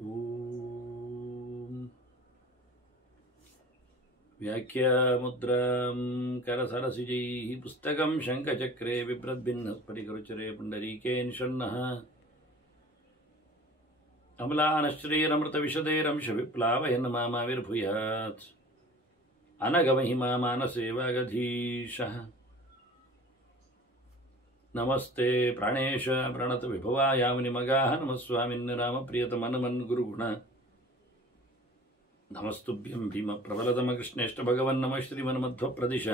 ಓಂ ವ್ಯಾಖ್ಯಾಮುದ್ರಾಂ ಕರಸರಸಿಜೈಃ ಪುಸ್ತಕಂ ಶಂಖಚಕ್ರೆ ಬಿಭ್ರದ್ಭಿನ್ನಃ ಪರಿಕರುಚರೆ ಪುಂಡರೀಕೆ ನಿಷಣ್ಣಃ ಅಮಲಾನಶ್ರೀರಮೃತವಿಶದೇರಂಶವಿಪ್ಲಾವಯನ್ ಮಾಮಾವಿರ್ಭೂಯಾತ್ ಅನಘಮಹಿಮಾ ಮಾನಸೇ ವಾಗಧೀಶಃ ನಮಸ್ತೆ ಪ್ರಾಣೇಶ ಪ್ರಣತ ವಿಭವಾಯಾಮನಿಮಗಾಹ ನಮಸ್ವಾಮಿನ್ ರಾಮ ಪ್ರಿಯತಮನಮನ್ ಗುರುಗುಣ ನಮಸ್ತುಭ್ಯಂ ಭೀಮ ಪ್ರಬಲತಮ ಕೃಷ್ಣೇಷ್ಟ ಭಗವನ್ ನಮ ಶ್ರೀಮನ್ಮಧ್ವ ಪ್ರದಿಶ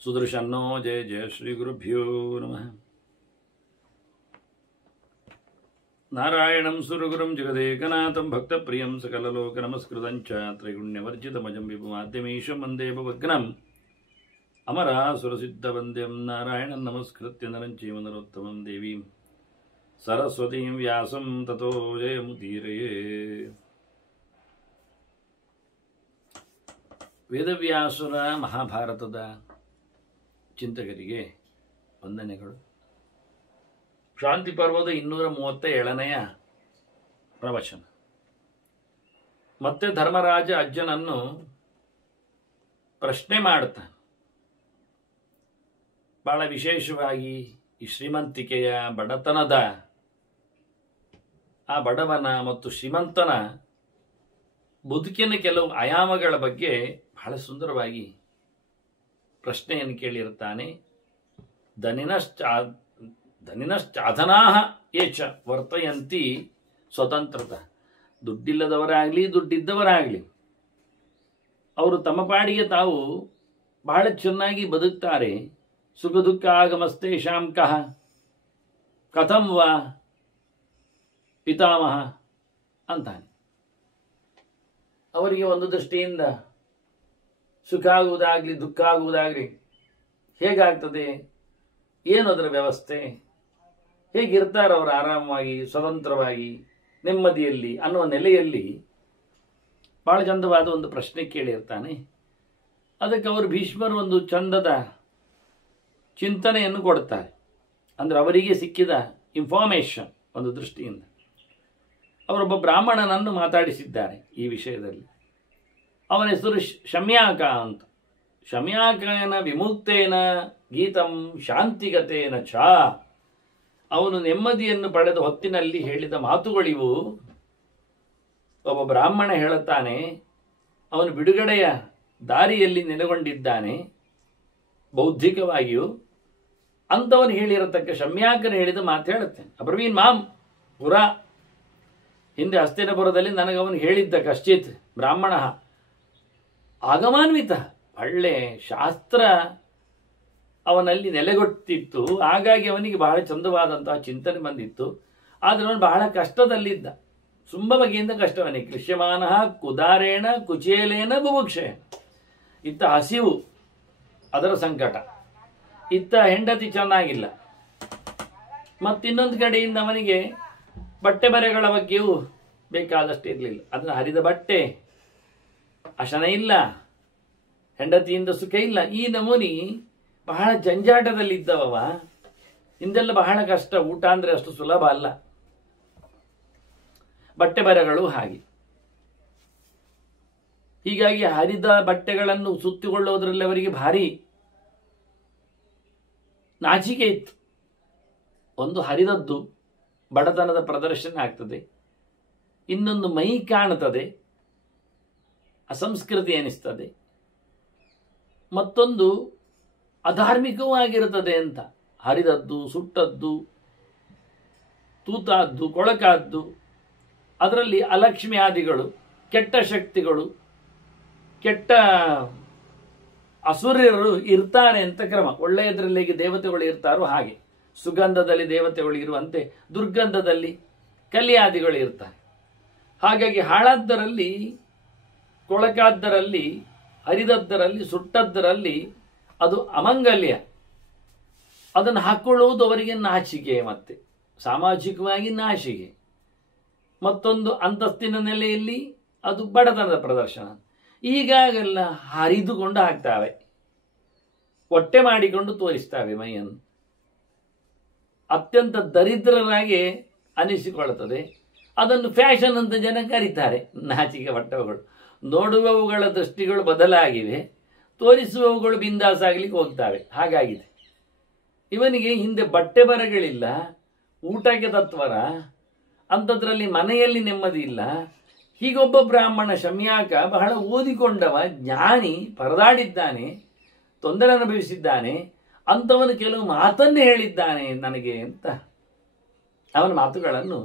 ಸುದರ್ಶನ್ನೋ ಜಯ ಜಯ ಶ್ರೀ ಗುರುಭ್ಯೋ ನಮಃ ನಾರಾಯಣಂ ಸುರಗುರುಂ ಜಗದೇಕನಾಥಂ ಭಕ್ತಪ್ರಿಯಂ ಸಕಲಲೋಕ ನಮಸ್ಕೃತಂ ಚ ತ್ರೈಗುಣ್ಯವರ್ಜಿತಮಜಂ ವಿಭುಮಾದ್ಯಮೀಶಂ ವಂದೇ ಭವಗ್ನಂ ಅಮರಾಸುರಸಿದ್ಧವಂದ್ಯಂ ನಾರಾಯಣಂ ನಮಸ್ಕೃತ್ಯ ನರಂ ಚೈವ ನರೋತ್ತಮಂ ದೇವೀಂ ಸರಸ್ವತೀಂ ವ್ಯಾಸಂ ತತೋ ಜಯಮುದೀರಯೇ. ವೇದವ್ಯಾಸುರ ಮಹಾಭಾರತದ ಚಿಂತಕರಿಗೆ ವಂದನೆಗಳು. ಶಾಂತಿ ಪರ್ವದ 237ನೆಯ ಪ್ರವಚನ. ಮತ್ತೆ ಧರ್ಮರಾಜ ಅಜ್ಜನನ್ನು ಪ್ರಶ್ನೆ ಮಾಡ್ತಾನೆ. ಬಹಳ ವಿಶೇಷವಾಗಿ ಈ ಶ್ರೀಮಂತಿಕೆಯ ಬಡತನದ ಆ ಬಡವನ ಮತ್ತು ಶ್ರೀಮಂತನ ಬದುಕಿನ ಕೆಲವು ಆಯಾಮಗಳ ಬಗ್ಗೆ ಬಹಳ ಸುಂದರವಾಗಿ ಪ್ರಶ್ನೆಯನ್ನು ಕೇಳಿರುತ್ತಾನೆ. ಧನಿನಶ್ಚಾಧನಾಹ ಏಚ ವರ್ತಯಂತಿ ಸ್ವತಂತ್ರತ. ದುಡ್ಡಿಲ್ಲದವರಾಗಲಿ ದುಡ್ಡಿದ್ದವರಾಗಲಿ ಅವರು ತಮ್ಮ ಪಾಡಿಗೆ ತಾವು ಬಹಳ ಚೆನ್ನಾಗಿ ಬದುಕ್ತಾರೆ. ಸುಖ ದುಃಖ ಆಗಮಸ್ತೇಷಾಂ ಕಃ ಕಥಂ ವಾ ಪಿತಾಮಹ ಅಂತಾನೆ. ಅವರಿಗೆ ಒಂದು ದೃಷ್ಟಿಯಿಂದ ಸುಖ ಆಗುವುದಾಗಲಿ ದುಃಖ ಆಗುವುದಾಗಲಿ ಹೇಗಾಗ್ತದೆ, ಏನು ಅದರ ವ್ಯವಸ್ಥೆ, ಹೇಗಿರ್ತಾರೆ ಅವರು ಆರಾಮವಾಗಿ ಸ್ವತಂತ್ರವಾಗಿ ನೆಮ್ಮದಿಯಲ್ಲಿ ಅನ್ನುವ ನೆಲೆಯಲ್ಲಿ ಬಹಳ ಚಂದವಾದ ಒಂದು ಪ್ರಶ್ನೆ ಕೇಳಿರ್ತಾನೆ. ಅದಕ್ಕೆ ಅವರು ಭೀಷ್ಮರು ಒಂದು ಚಂದದ ಚಿಂತನೆಯನ್ನು ಕೊಡ್ತಾರೆ. ಅಂದರೆ ಅವರಿಗೆ ಸಿಕ್ಕಿದ ಇನ್ಫಾರ್ಮೇಶನ್ ಒಂದು ದೃಷ್ಟಿಯಿಂದ ಅವರೊಬ್ಬ ಬ್ರಾಹ್ಮಣನನ್ನು ಮಾತಾಡಿಸಿದ್ದಾರೆ ಈ ವಿಷಯದಲ್ಲಿ. ಅವನ ಹೆಸರು ಶಮ್ಯಾಕ ಅಂತ. ಶಮ್ಯಾಕನ ವಿಮುಕ್ತೇನ ಗೀತಂ ಶಾಂತಿಗತೇನ ಚ. ಅವನು ನೆಮ್ಮದಿಯನ್ನು ಪಡೆದ ಹೊತ್ತಿನಲ್ಲಿ ಹೇಳಿದ ಮಾತುಗಳಿವು. ಒಬ್ಬ ಬ್ರಾಹ್ಮಣ ಹೇಳುತ್ತಾನೆ, ಅವನು ಬಿಡುಗಡೆಯ ದಾರಿಯಲ್ಲಿ ನೆಲೆಗೊಂಡಿದ್ದಾನೆ ಬೌದ್ಧಿಕವಾಗಿಯೂ. ಅಂಥವನು ಹೇಳಿರತಕ್ಕ ಶಮ್ಯಾಕನು ಹೇಳಿದ ಮಾತು ಹೇಳುತ್ತೇನೆ. ಅಬ್ರವೀನ್ ಮಾಂ ಪುರ. ಹಿಂದೆ ಹಸ್ತಿನಪುರದಲ್ಲಿ ನನಗವನು ಹೇಳಿದ್ದ ಕಶ್ಚಿತ್ ಬ್ರಾಹ್ಮಣ ಆಗಮಾನ್ವಿತ. ಒಳ್ಳೆ ಶಾಸ್ತ್ರ ಅವನಲ್ಲಿ ನೆಲೆಗೊಟ್ಟಿತ್ತು. ಹಾಗಾಗಿ ಅವನಿಗೆ ಬಹಳ ಚಂದವಾದಂತಹ ಚಿಂತನೆ ಬಂದಿತ್ತು. ಆದರೆ ಅವನು ಬಹಳ ಕಷ್ಟದಲ್ಲಿದ್ದ. ತುಂಬ ಬಗೆಯಿಂದ ಕಷ್ಟವನಿಗೆ. ಕೃಷ್ಯಮಾನ ಕುದಾರೇಣ ಕುಚೇಲೇನ ಬುಭುಕ್ಷೆ. ಇತ್ತ ಹಸಿವು, ಅದರ ಸಂಕಟ. ಇತ್ತ ಹೆಂಡತಿ ಚೆನ್ನಾಗಿಲ್ಲ. ಮತ್ತಿನ್ನೊಂದು ಕಡೆಯಿಂದ ಅವನಿಗೆ ಬಟ್ಟೆ ಬರೆಗಳ ಬಗ್ಗೆಯೂ ಬೇಕಾದಷ್ಟು ಇರಲಿಲ್ಲ. ಅದನ್ನು ಹರಿದ ಬಟ್ಟೆ, ಅಶನ ಇಲ್ಲ, ಹೆಂಡತಿಯಿಂದ ಸುಖ ಇಲ್ಲ. ಈ ನಮೂನಿ ಬಹಳ ಜಂಜಾಟದಲ್ಲಿದ್ದವ. ಹಿಂದೆಲ್ಲ ಬಹಳ ಕಷ್ಟ. ಊಟ ಅಂದರೆ ಅಷ್ಟು ಸುಲಭ ಅಲ್ಲ. ಬಟ್ಟೆ ಬರೆಗಳು ಹಾಗೆ. ಹೀಗಾಗಿ ಹರಿದ ಬಟ್ಟೆಗಳನ್ನು ಸುತ್ತಿಕೊಳ್ಳೋದ್ರಲ್ಲಿ ಅವರಿಗೆ ಭಾರಿ ನಾಚಿಕೆ ಇತ್ತು. ಒಂದು ಹರಿದದ್ದು ಬಡತನದ ಪ್ರದರ್ಶನ ಆಗ್ತದೆ, ಇನ್ನೊಂದು ಮೈ ಕಾಣುತ್ತದೆ, ಅಸಂಸ್ಕೃತಿ ಎನಿಸ್ತದೆ, ಮತ್ತೊಂದು ಅಧಾರ್ಮಿಕವೂ ಆಗಿರುತ್ತದೆ ಅಂತ. ಹರಿದದ್ದು, ಸುಟ್ಟದ್ದು, ತೂತಾದ್ದು, ಕೊಳಕಾದ್ದು, ಅದರಲ್ಲಿ ಅಲಕ್ಷ್ಮಿ ಆದಿಗಳು, ಕೆಟ್ಟ ಶಕ್ತಿಗಳು, ಕೆಟ್ಟ ಅಸುರರು ಇರ್ತಾರೆ ಅಂತ ಕ್ರಮ. ಒಳ್ಳೆಯದರಲ್ಲಿ ಹೇಗೆ ದೇವತೆಗಳು ಇರ್ತಾರೋ ಹಾಗೆ ಸುಗಂಧದಲ್ಲಿ ದೇವತೆಗಳು ಇರುವಂತೆ ದುರ್ಗಂಧದಲ್ಲಿ ಕಲಿಯಾದಿಗಳು ಇರ್ತಾರೆ. ಹಾಗಾಗಿ ಹಾಳಾದ್ದರಲ್ಲಿ, ಕೊಳಕಾದ್ದರಲ್ಲಿ, ಹರಿದದ್ದರಲ್ಲಿ, ಸುಟ್ಟದ್ದರಲ್ಲಿ ಅದು ಅಮಂಗಲ್ಯ. ಅದನ್ನು ಹಾಕೊಳ್ಳುವುದು ಅವರಿಗೆ ನಾಚಿಕೆ, ಮತ್ತೆ ಸಾಮಾಜಿಕವಾಗಿ ನಾಚಿಕೆ. ಮತ್ತೊಂದು ಅಂತಸ್ತಿನ ನೆಲೆಯಲ್ಲಿ ಅದು ಬಡತನದ ಪ್ರದರ್ಶನ. ಈಗಾಗೆಲ್ಲ ಹರಿದುಕೊಂಡು ಹಾಕ್ತಾವೆ, ಹೊಟ್ಟೆ ಮಾಡಿಕೊಂಡು ತೋರಿಸ್ತಾವೆ ಮೈಯನ್ನು. ಅತ್ಯಂತ ದರಿದ್ರರಾಗಿ ಅನಿಸಿಕೊಳ್ಳುತ್ತದೆ. ಅದನ್ನು ಫ್ಯಾಷನ್ ಅಂತ ಜನ ಕರೀತಾರೆ. ನಾಚಿಕೆ ಪಟ್ಟವುಗಳು. ನೋಡುವವುಗಳ ದೃಷ್ಟಿಗಳು ಬದಲಾಗಿವೆ, ತೋರಿಸುವವುಗಳು ಬಿಂದಾಸಾಗ್ಲಿಕ್ಕೆ ಹೋಗ್ತಾವೆ. ಹಾಗಾಗಿದೆ. ಇವನಿಗೆ ಹಿಂದೆ ಬಟ್ಟೆ ಬರಗಳಿಲ್ಲ, ಊಟಕ್ಕೆ ತತ್ವರ, ಅಂಥದ್ರಲ್ಲಿ ಮನೆಯಲ್ಲಿ ನೆಮ್ಮದಿ ಇಲ್ಲ. ಹೀಗೊಬ್ಬ ಬ್ರಾಹ್ಮಣ ಶಮ್ಯಾಕ ಬಹಳ ಓದಿಕೊಂಡವ, ಜ್ಞಾನಿ, ಪರದಾಡಿದ್ದಾನೆ, ತೊಂದರೆ ಅನುಭವಿಸಿದ್ದಾನೆ. ಅಂಥವನು ಕೆಲವು ಮಾತನ್ನೇ ಹೇಳಿದ್ದಾನೆ ನನಗೆ ಅಂತ ಅವನ ಮಾತುಗಳನ್ನು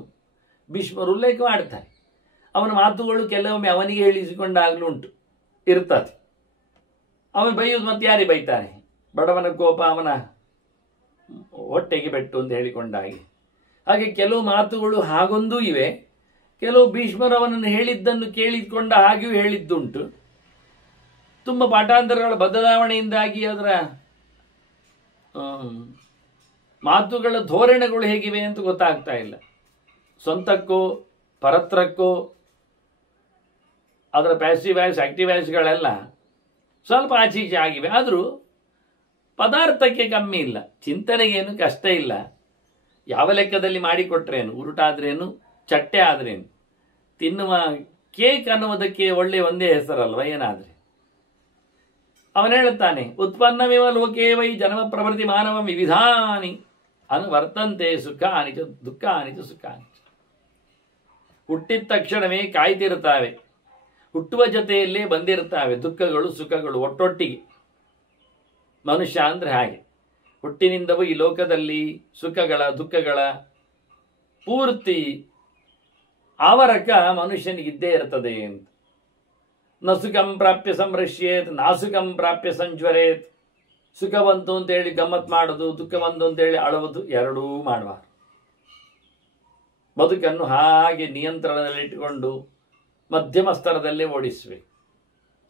ಭೀಷ್ಮರು ಉಲ್ಲೇಖ ಮಾಡ್ತಾರೆ. ಅವನ ಮಾತುಗಳು ಕೆಲವೊಮ್ಮೆ ಅವನಿಗೆ ಹೇಳಿಸಿಕೊಂಡಾಗಲೂ ಉಂಟು, ಇರ್ತದೆ. ಅವನು ಬೈಯೋದು ಮತ್ತೆ ಯಾರಿಗೆ ಬೈತಾನೆ? ಬಡವನ ಕೋಪ ಅವನ ಹೊಟ್ಟೆಗೆ ಬೆಟ್ಟು ಅಂತ ಹೇಳಿಕೊಂಡಾಗೆ. ಹಾಗೆ ಕೆಲವು ಮಾತುಗಳು ಹಾಗೊಂದೂ ಇವೆ, ಕೆಲವು ಭೀಷ್ಮರವನನ್ನು ಹೇಳಿದ್ದನ್ನು ಕೇಳಿಕೊಂಡ ಹಾಗೆಯೂ ಹೇಳಿದ್ದುಂಟು. ತುಂಬ ಪಾಠಾಂತರಗಳ ಬದಲಾವಣೆಯಿಂದಾಗಿ ಅದರ ಮಾತುಗಳ ಧೋರಣೆಗಳು ಹೇಗಿವೆ ಅಂತ ಗೊತ್ತಾಗ್ತಾ ಇಲ್ಲ. ಸ್ವಂತಕ್ಕೋ ಪರತ್ರಕ್ಕೋ ಅದರ ಪ್ಯಾಸಿವ್ ವಾಯ್ಸ್ ಆಕ್ಟಿವ್ ವಾಯ್ಸ್ಗಳೆಲ್ಲ ಸ್ವಲ್ಪ ಆಚೀಚೆ ಆಗಿವೆ. ಆದರೂ ಪದಾರ್ಥಕ್ಕೆ ಕಮ್ಮಿ ಇಲ್ಲ, ಚಿಂತನೆಗೇನು ಕಷ್ಟ ಇಲ್ಲ. ಯಾವ ಲೆಕ್ಕದಲ್ಲಿ ಮಾಡಿಕೊಟ್ರೇನು, ಉರುಟಾದ್ರೇನು, ಚಟ್ಟೆ ಆದ್ರೇನು, ತಿನ್ನುವ ಕೇಕ್ ಅನ್ನುವುದಕ್ಕೆ ಒಳ್ಳೆಯ ಒಂದೇ ಹೆಸರಲ್ವ ಏನಾದ್ರೆ. ಅವನು ಹೇಳುತ್ತಾನೆ, ಉತ್ಪನ್ನವಿವ ಲೋಕೇ ವೈ ಜನ್ಮ ಪ್ರವೃತ್ತಿ ಮಾನವ ವಿವಿಧಾನಿ ಅನುವರ್ತಂತೆ ಸುಖಾನಿ ಚ ದುಃಖಾನಿ ಚ ಸುಖಾನಿ. ಹುಟ್ಟಿದ ತಕ್ಷಣವೇ ಕಾಯ್ತಿರುತ್ತಾವೆ, ಹುಟ್ಟುವ ಜೊತೆಯಲ್ಲೇ ಬಂದಿರುತ್ತಾವೆ ದುಃಖಗಳು ಸುಖಗಳು ಒಟ್ಟೊಟ್ಟಿಗೆ. ಮನುಷ್ಯ ಅಂದರೆ ಹಾಗೆ, ಹುಟ್ಟಿನಿಂದವೂ ಈ ಲೋಕದಲ್ಲಿ ಸುಖಗಳ ದುಃಖಗಳ ಪೂರ್ತಿ ಆವರಕ ಮನುಷ್ಯನಿಗಿದ್ದೇ ಇರ್ತದೆ ಅಂತ. ನ ಸುಖಂ ಪ್ರಾಪ್ಯ ಸಂರಶ್ಯೇತ್ ನಾಸುಖಂ ಪ್ರಾಪ್ಯ ಸಂಜ್ವರೇತ್. ಸುಖ ಬಂತು ಅಂತೇಳಿ ಗಮ್ಮತ್ ಮಾಡೋದು, ದುಃಖ ಬಂತು ಅಂತೇಳಿ ಅಳುವುದು ಎರಡೂ ಮಾಡಬಾರ್ದು. ಬದುಕನ್ನು ಹಾಗೆ ನಿಯಂತ್ರಣದಲ್ಲಿಟ್ಟುಕೊಂಡು ಮಧ್ಯಮ ಸ್ತರದಲ್ಲೇ ಓಡಿಸುವೆ.